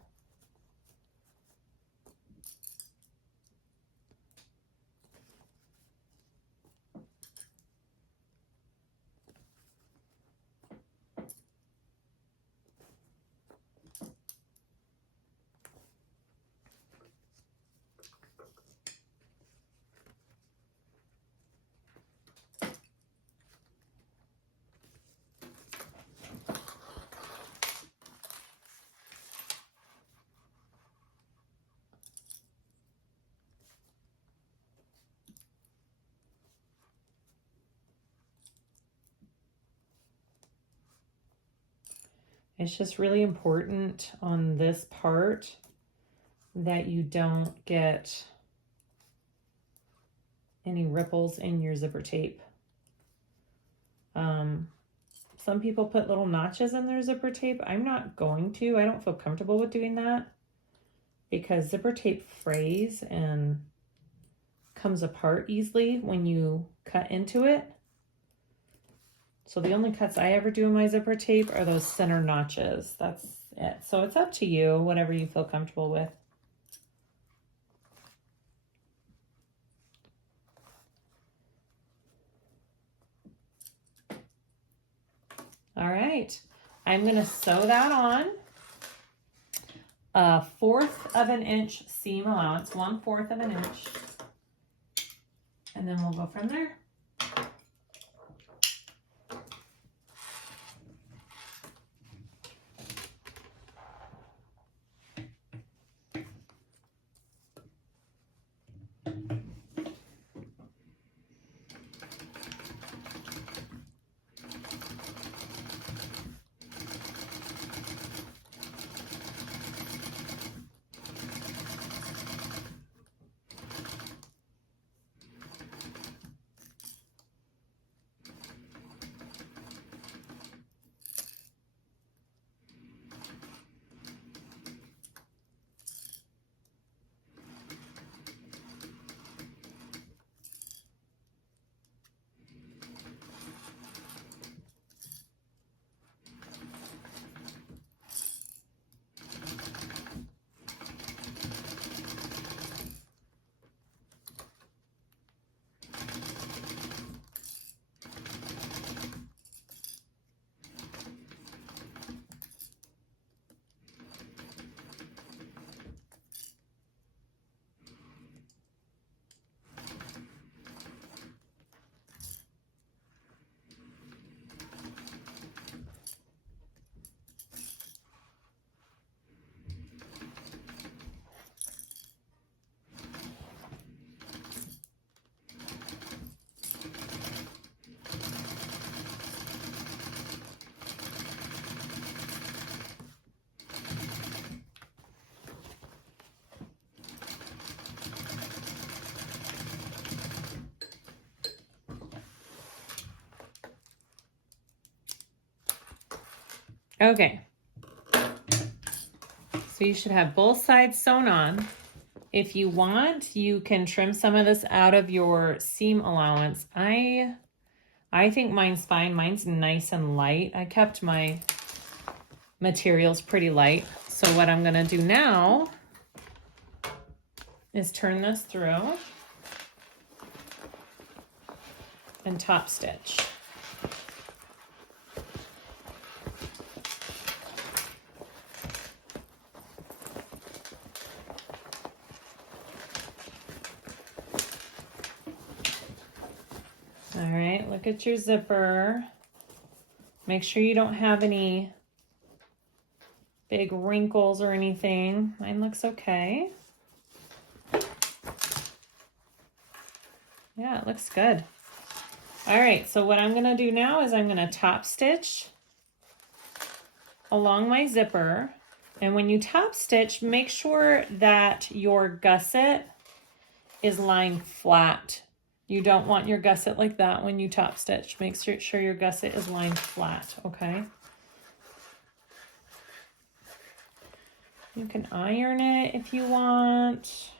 It's just really important on this part that you don't get any ripples in your zipper tape. Some people put little notches in their zipper tape. I'm not going to. I don't feel comfortable with doing that because zipper tape frays and comes apart easily when you cut into it. So the only cuts I ever do in my zipper tape are those center notches. That's it. So it's up to you, whatever you feel comfortable with. All right, I'm gonna sew that on. 1/4 of an inch seam allowance, 1/4 of an inch. And then we'll go from there. Okay, so you should have both sides sewn on. If you want, you can trim some of this out of your seam allowance. I think mine's fine. Mine's nice and light. I kept my materials pretty light. So what I'm gonna do now is turn this through and top stitch. All right, look at your zipper. Make sure you don't have any big wrinkles or anything. Mine looks okay. Yeah, it looks good. All right, so what I'm gonna do now is I'm gonna top stitch along my zipper. And when you top stitch, make sure that your gusset is lying flat. You don't want your gusset like that when you top stitch. Make sure your gusset is lying flat, okay? You can iron it if you want.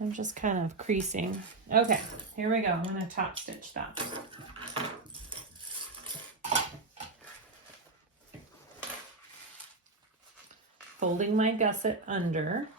I'm just kind of creasing. Okay, here we go. I'm gonna top stitch that. Folding my gusset under.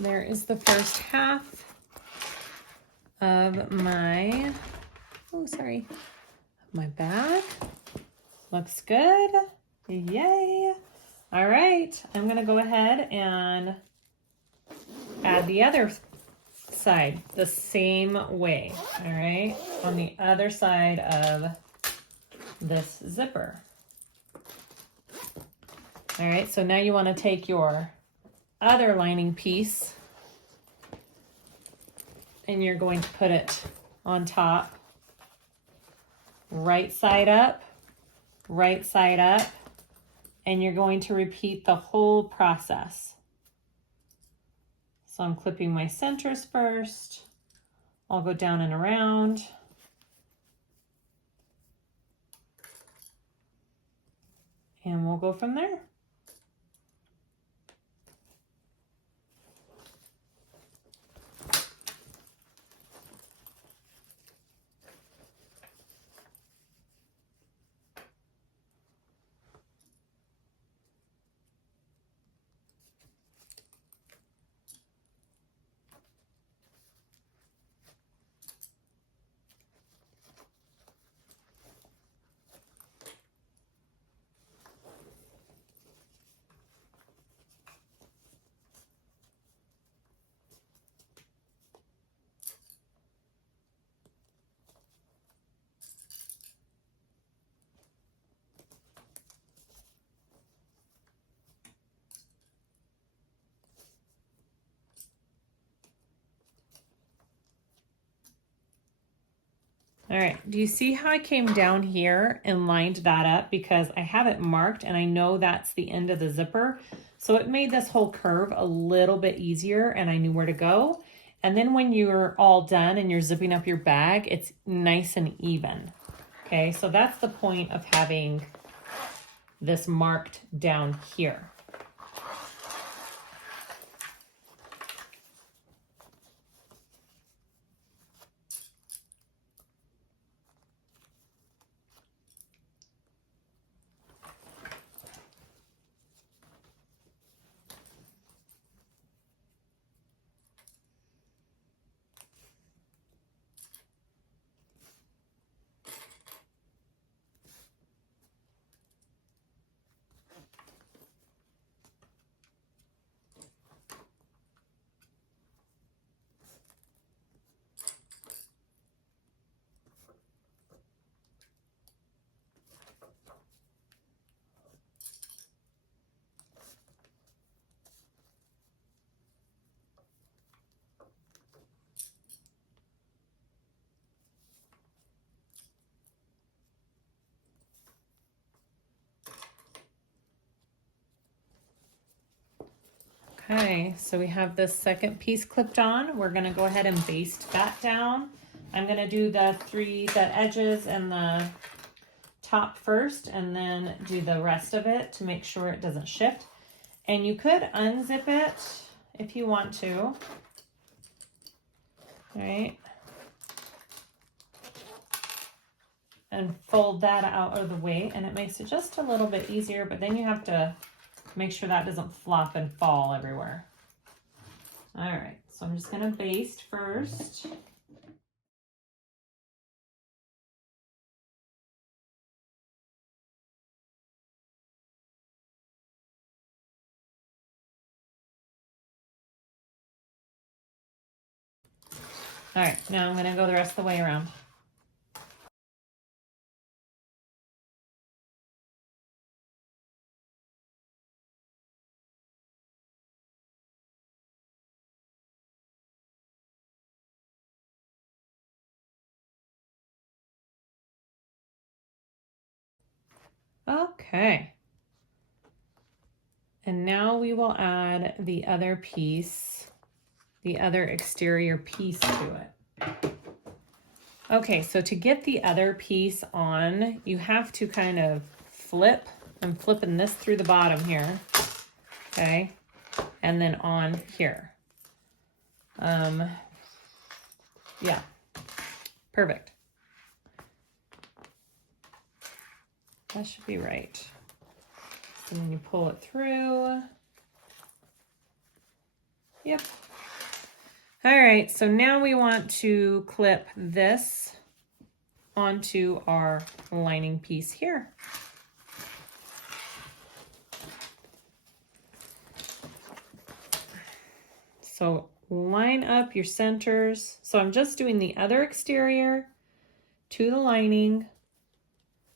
there is the first half of my, my bag. Looks good. Yay. All right, I'm gonna go ahead and add the other side the same way, all right, on the other side of this zipper. All right, so now you want to take your other lining piece and you're going to put it on top, right side up, and you're going to repeat the whole process. So I'm clipping my centers first. I'll go down and around. And we'll go from there. All right, do you see how I came down here and lined that up? Because I have it marked and I know that's the end of the zipper. So it made this whole curve a little bit easier and I knew where to go. And then when you're all done and you're zipping up your bag, it's nice and even. Okay, so that's the point of having this marked down here. Okay, so we have this second piece clipped on. We're gonna go ahead and baste that down. I'm gonna do the edges and the top first and then do the rest of it to make sure it doesn't shift. And you could unzip it if you want to. All right. And fold that out of the way and it makes it just a little bit easier, but then you have to make sure that doesn't flop and fall everywhere. All right, so I'm just gonna baste first. All right, now I'm gonna go the rest of the way around. Okay. And now we will add the other piece, the other exterior piece to it. Okay, so to get the other piece on, you have to kind of flip. I'm flipping this through the bottom here, okay? And then on here. Yeah, perfect. That should be right. And then you pull it through. Yep, All right, so now we want to clip this onto our lining piece here. So line up your centers. So I'm just doing the other exterior to the lining,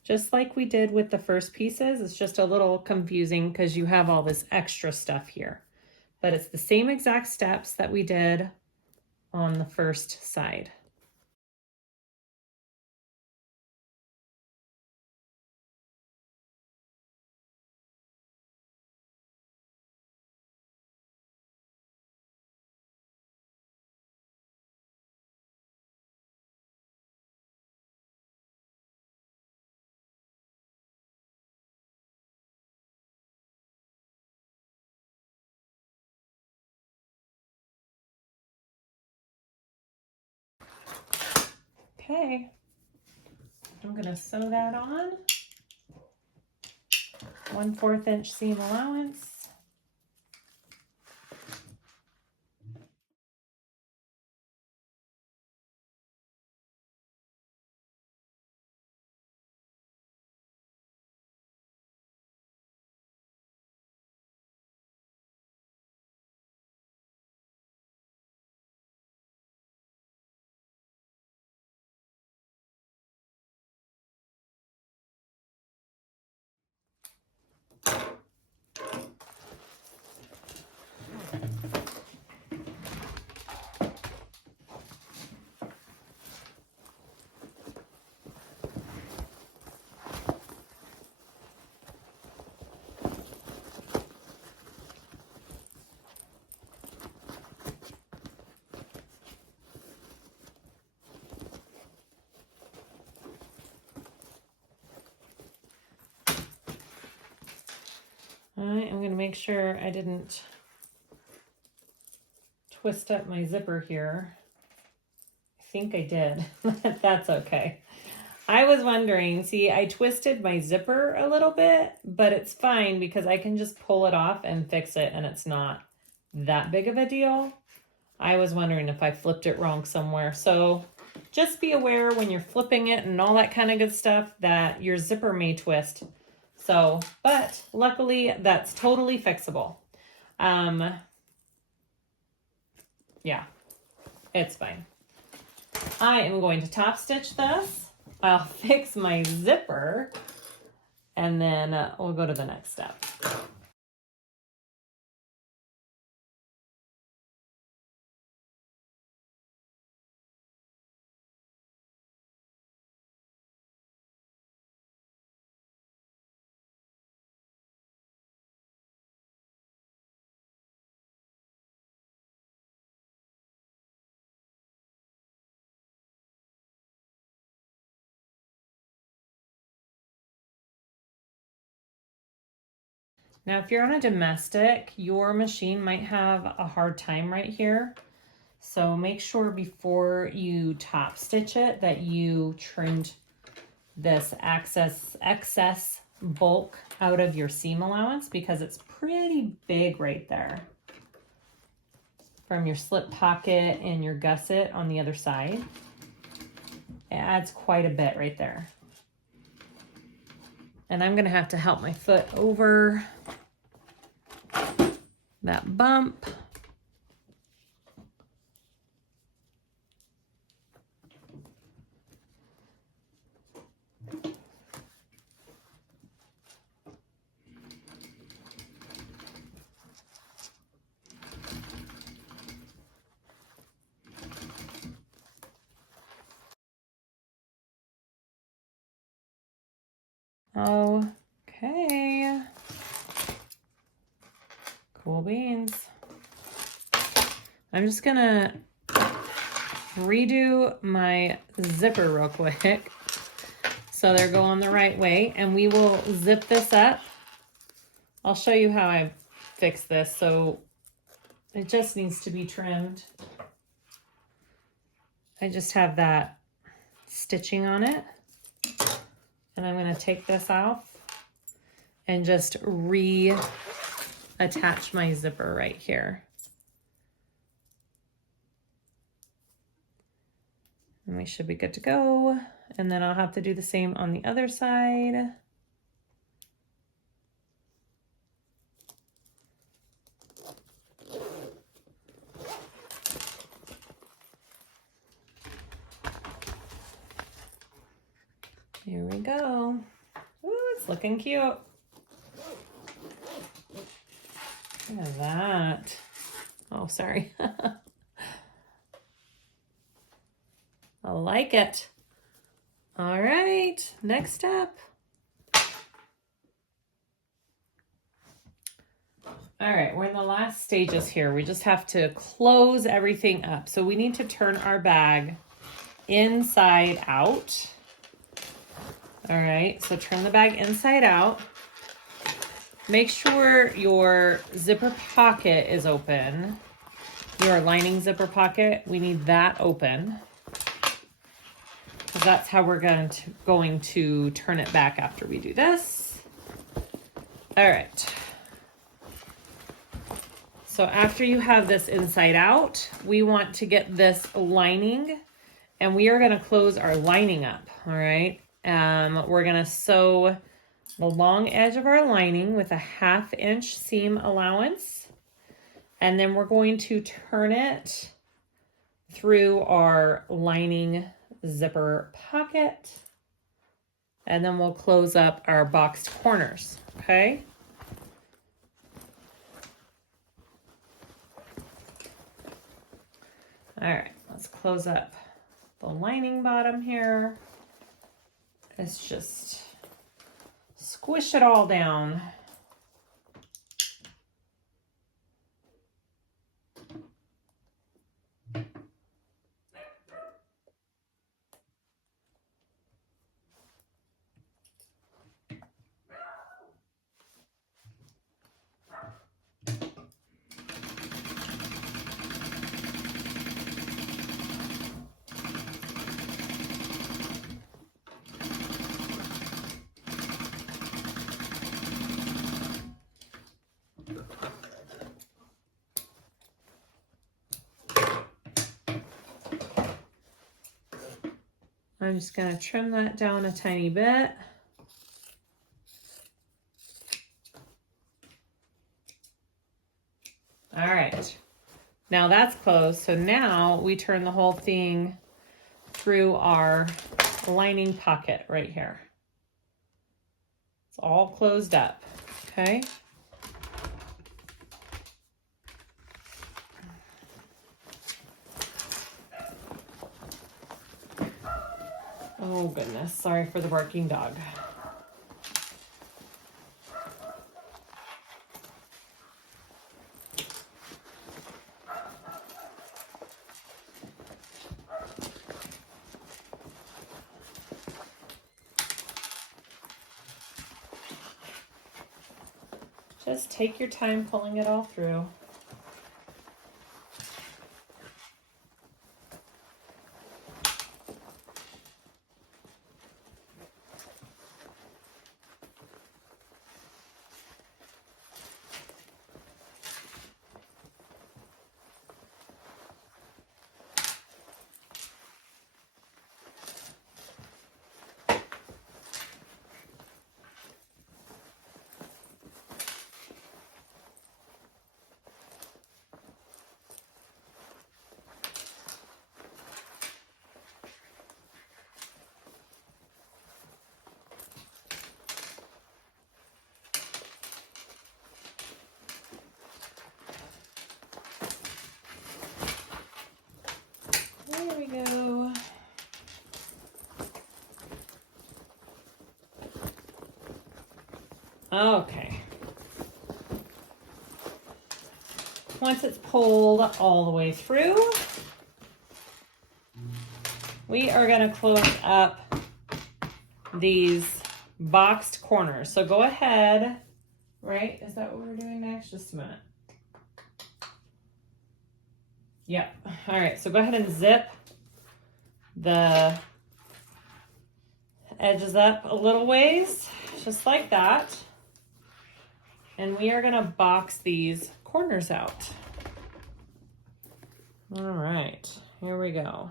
just like we did with the first pieces. It's just a little confusing because you have all this extra stuff here, but it's the same exact steps that we did on the first side. Okay, I'm gonna sew that on. 1/4 inch seam allowance. All right, I'm gonna make sure I didn't twist up my zipper here. I think I did. That's okay. I was wondering, see, I twisted my zipper a little bit, but it's fine because I can just pull it off and fix it and it's not that big of a deal. I was wondering if I flipped it wrong somewhere. So just be aware when you're flipping it and all that kind of good stuff that your zipper may twist. So, but luckily that's totally fixable. Yeah, it's fine. I am going to top stitch this. I'll fix my zipper and then we'll go to the next step. Now, if you're on a domestic, your machine might have a hard time right here. So make sure before you top stitch it that you trimmed this excess bulk out of your seam allowance because it's pretty big right there. From your slip pocket and your gusset on the other side. It adds quite a bit right there. And I'm gonna have to help my foot over that bump. Okay. Cool beans. I'm just gonna redo my zipper real quick so they're going the right way, and we will zip this up. I'll show you how I fix this. So it just needs to be trimmed. I just have that stitching on it, and I'm going to take this off and just reattach my zipper right here. And we should be good to go. And then I'll have to do the same on the other side. Here we go. Ooh, it's looking cute. Look at that. Oh, sorry. I like it. All right, next step. All right, we're in the last stages here. We just have to close everything up. So we need to turn our bag inside out. All right, so turn the bag inside out. Make sure your zipper pocket is open. Your lining zipper pocket, we need that open. Because that's how we're going to turn it back after we do this. All right. So after you have this inside out, we want to get this lining, and we are going to close our lining up, all right? We're going to sew the long edge of our lining with a 1/2 inch seam allowance, and then we're going to turn it through our lining zipper pocket, and then we'll close up our boxed corners, okay? All right, let's close up the lining bottom here. Let's just squish it all down. I'm just going to trim that down a tiny bit. All right, now that's closed. So now we turn the whole thing through our lining pocket right here. It's all closed up, okay? Oh goodness, sorry for the barking dog. Just take your time pulling it all through. There we go. Okay. Once it's pulled all the way through, we are going to close up these boxed corners. So go ahead, right? Is that what we're doing next? Just a minute. Yep. All right, so go ahead and zip the edges up a little ways, just like that. And we are going to box these corners out. All right, here we go.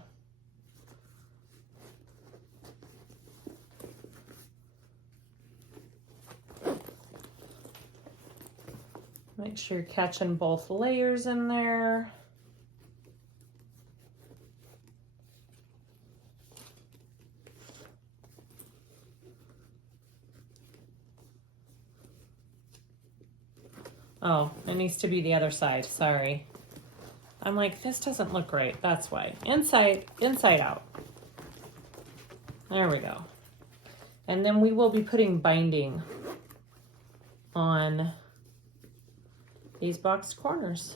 Make sure you're catching both layers in there. Oh, it needs to be the other side, sorry. I'm like, this doesn't look right, that's why. Inside out. There we go. And then we will be putting binding on these boxed corners.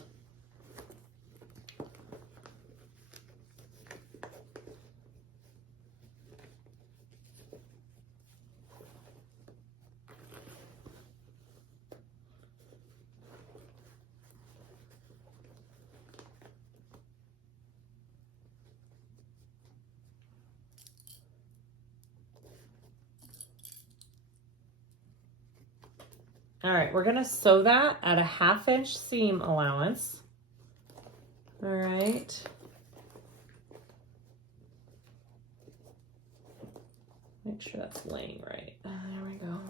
All right, we're gonna sew that at a 1/2 inch seam allowance. All right. Make sure that's laying right. There we go.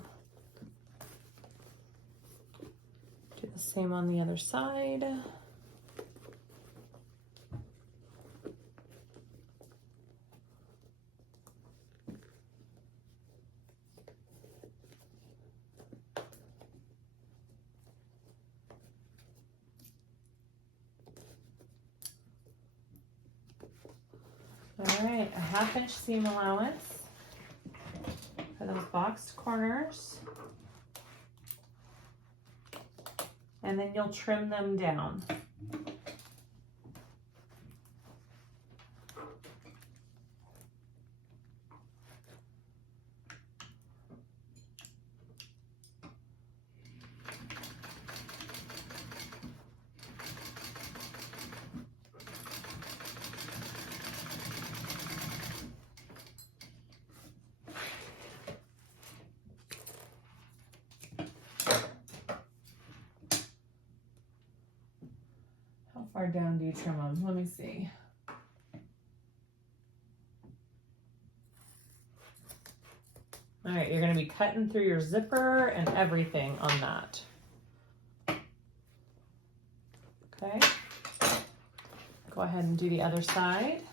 Do the same on the other side. All right, a 1/2 inch seam allowance for those boxed corners. And then you'll trim them down. How far down do you trim them? Let me see. All right, you're going to be cutting through your zipper and everything on that. Okay. Go ahead and do the other side.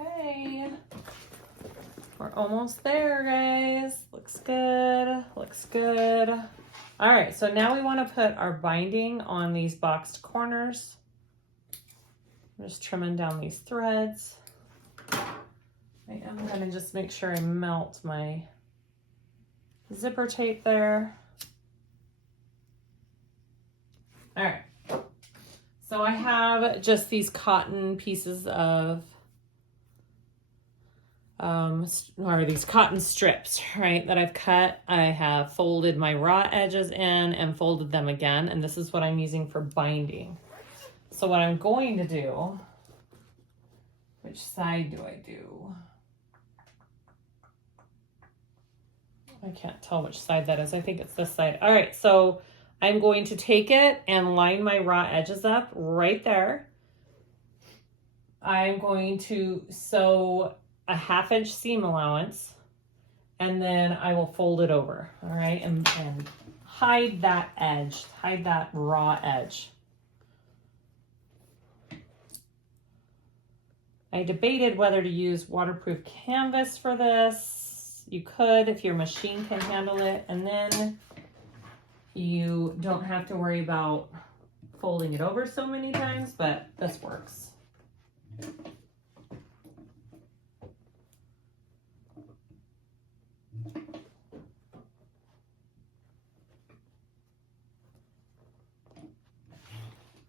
Okay, we're almost there, guys. Looks good, looks good. All right, so now we want to put our binding on these boxed corners. I'm just trimming down these threads. I am going to just make sure I melt my zipper tape there. All right, so I have just these cotton pieces of or these cotton strips, right, that I've cut. I have folded my raw edges in and folded them again, and this is what I'm using for binding. So what I'm going to do, which side do I do? I can't tell which side that is. I think it's this side. All right, so I'm going to take it and line my raw edges up right there. I'm going to sew a 1/2 inch seam allowance, and then I will fold it over, all right, and hide that edge, hide that raw edge. I debated whether to use waterproof canvas for this. You could if your machine can handle it, and then you don't have to worry about folding it over so many times, but this works.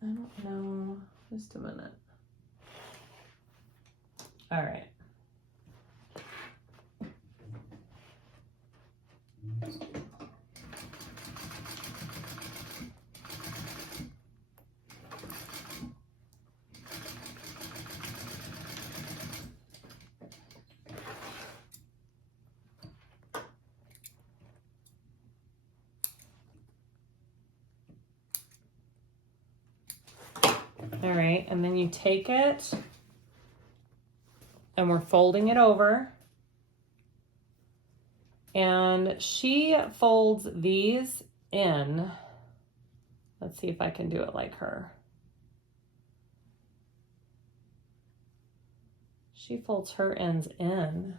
I don't know, just a minute. All right. right? And then you take it and we're folding it over. And she folds these in. Let's see if I can do it like her. She folds her ends in.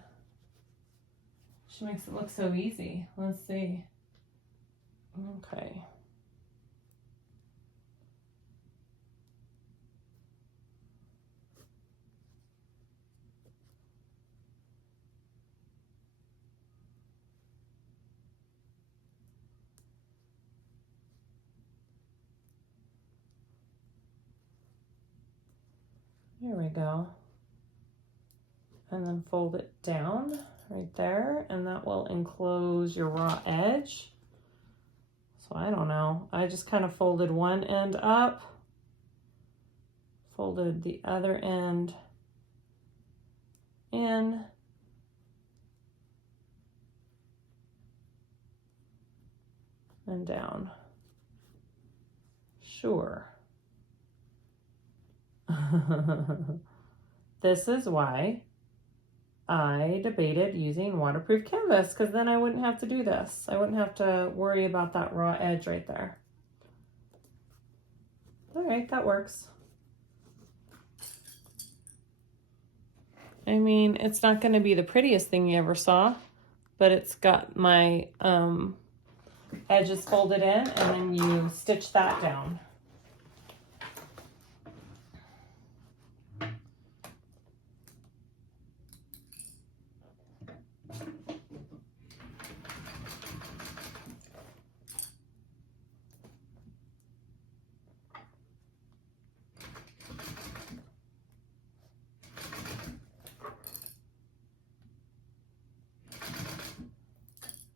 She makes it look so easy. Let's see. Okay. There we go. And then fold it down right there, and that will enclose your raw edge. So I don't know, I just kind of folded one end up, folded the other end in, and down. Sure. This is why I debated using waterproof canvas, because then I wouldn't have to do this. I wouldn't have to worry about that raw edge right there. All right, that works. I mean, it's not going to be the prettiest thing you ever saw, but it's got my edges folded in, and then you stitch that down.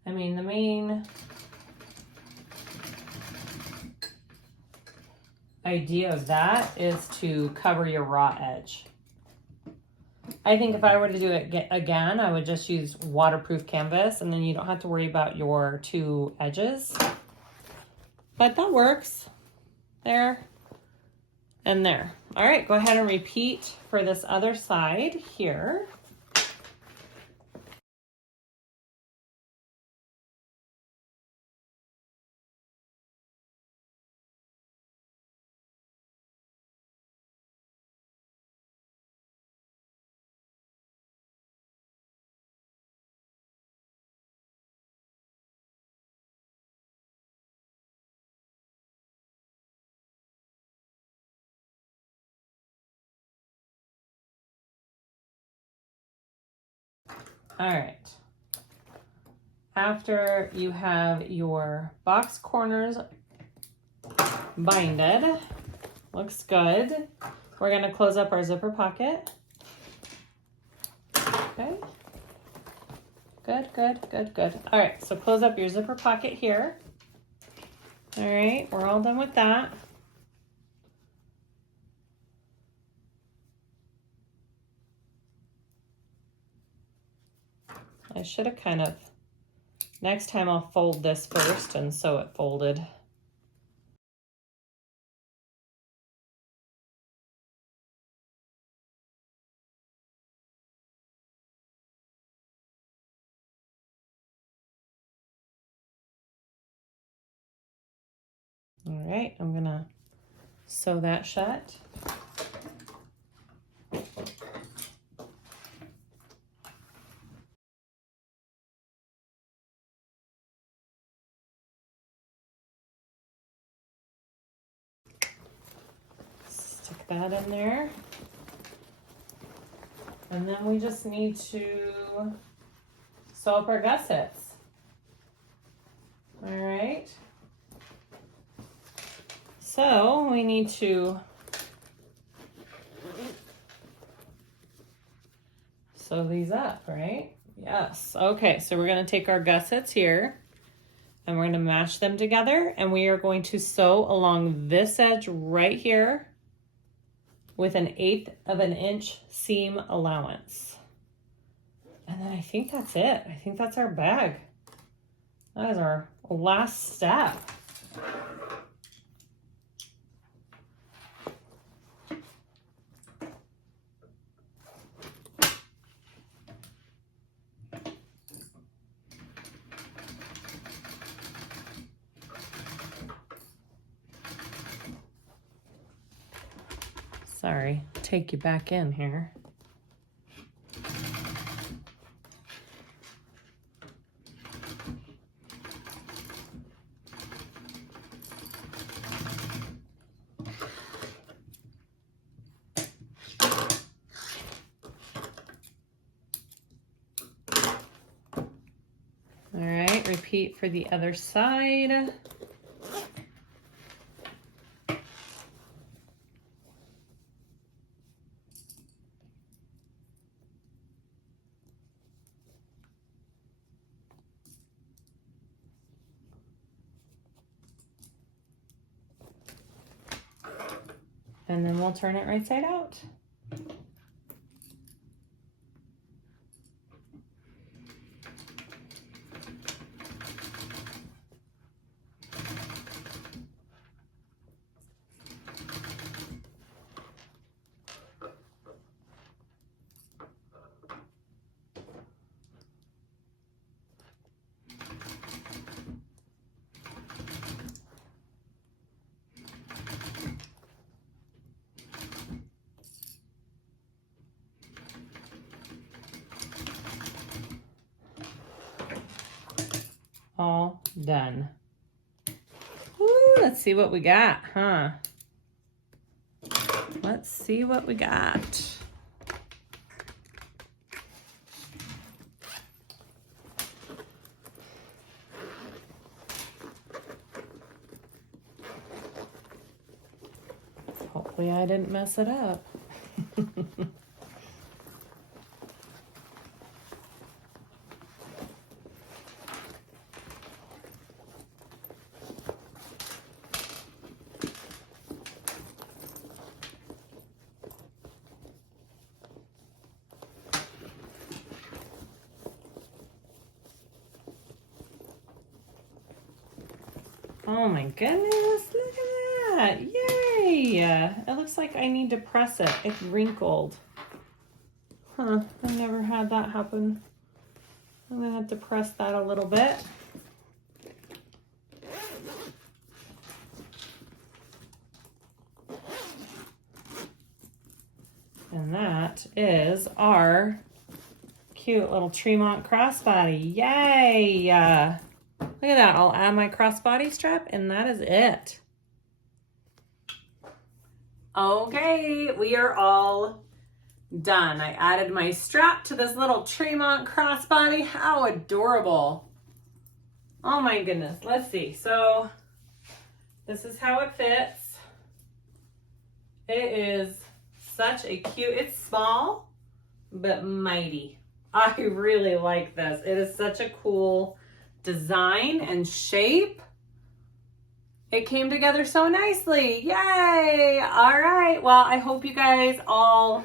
I mean, the main idea of that is to cover your raw edge. I think if I were to do it again, I would just use waterproof canvas, and then you don't have to worry about your two edges. But that works. There and there. All right, go ahead and repeat for this other side here. All right. After you have your box corners binded, looks good. We're going to close up our zipper pocket. Okay. Good, good, good, good. All right, so close up your zipper pocket here. All right, we're all done with that. I should have kind of, next time I'll fold this first and sew it folded. All right, I'm gonna sew that shut. Stick that in there. And then we just need to sew up our gussets. All right. So we need to sew these up, right? Yes. Okay, so we're going to take our gussets here and we're going to match them together, and we are going to sew along this edge right here with 1/8 of an inch seam allowance. And then I think that's it. I think that's our bag. That is our last step. sorry, take you back in here. All right, repeat for the other side. And then we'll turn it right side out. All done. Ooh, let's see what we got, huh? Let's see what we got. Hopefully I didn't mess it up. Oh my goodness, look at that. Yay! It looks like I need to press it. It's wrinkled. Huh, I've never had that happen. I'm gonna have to press that a little bit. And that is our cute little Tremont Crossbody. Yay! Look at that. I'll add my crossbody strap, and that is it. Okay, we are all done. I added my strap to this little Tremont Crossbody. How adorable. Oh my goodness. Let's see. So this is how it fits. It is such a cute, it's small, but mighty. I really like this. It is such a cool design and shape. It came together so nicely. Yay! All right. Well, I hope you guys all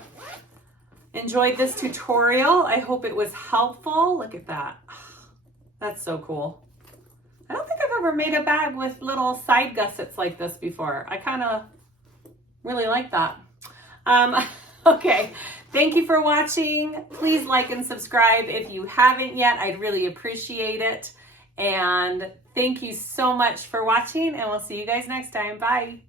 enjoyed this tutorial. I hope it was helpful. Look at that. That's so cool. I don't think I've ever made a bag with little side gussets like this before. I kind of really like that. Okay. Thank you for watching. Please like and subscribe if you haven't yet. I'd really appreciate it. And thank you so much for watching, and we'll see you guys next time. Bye.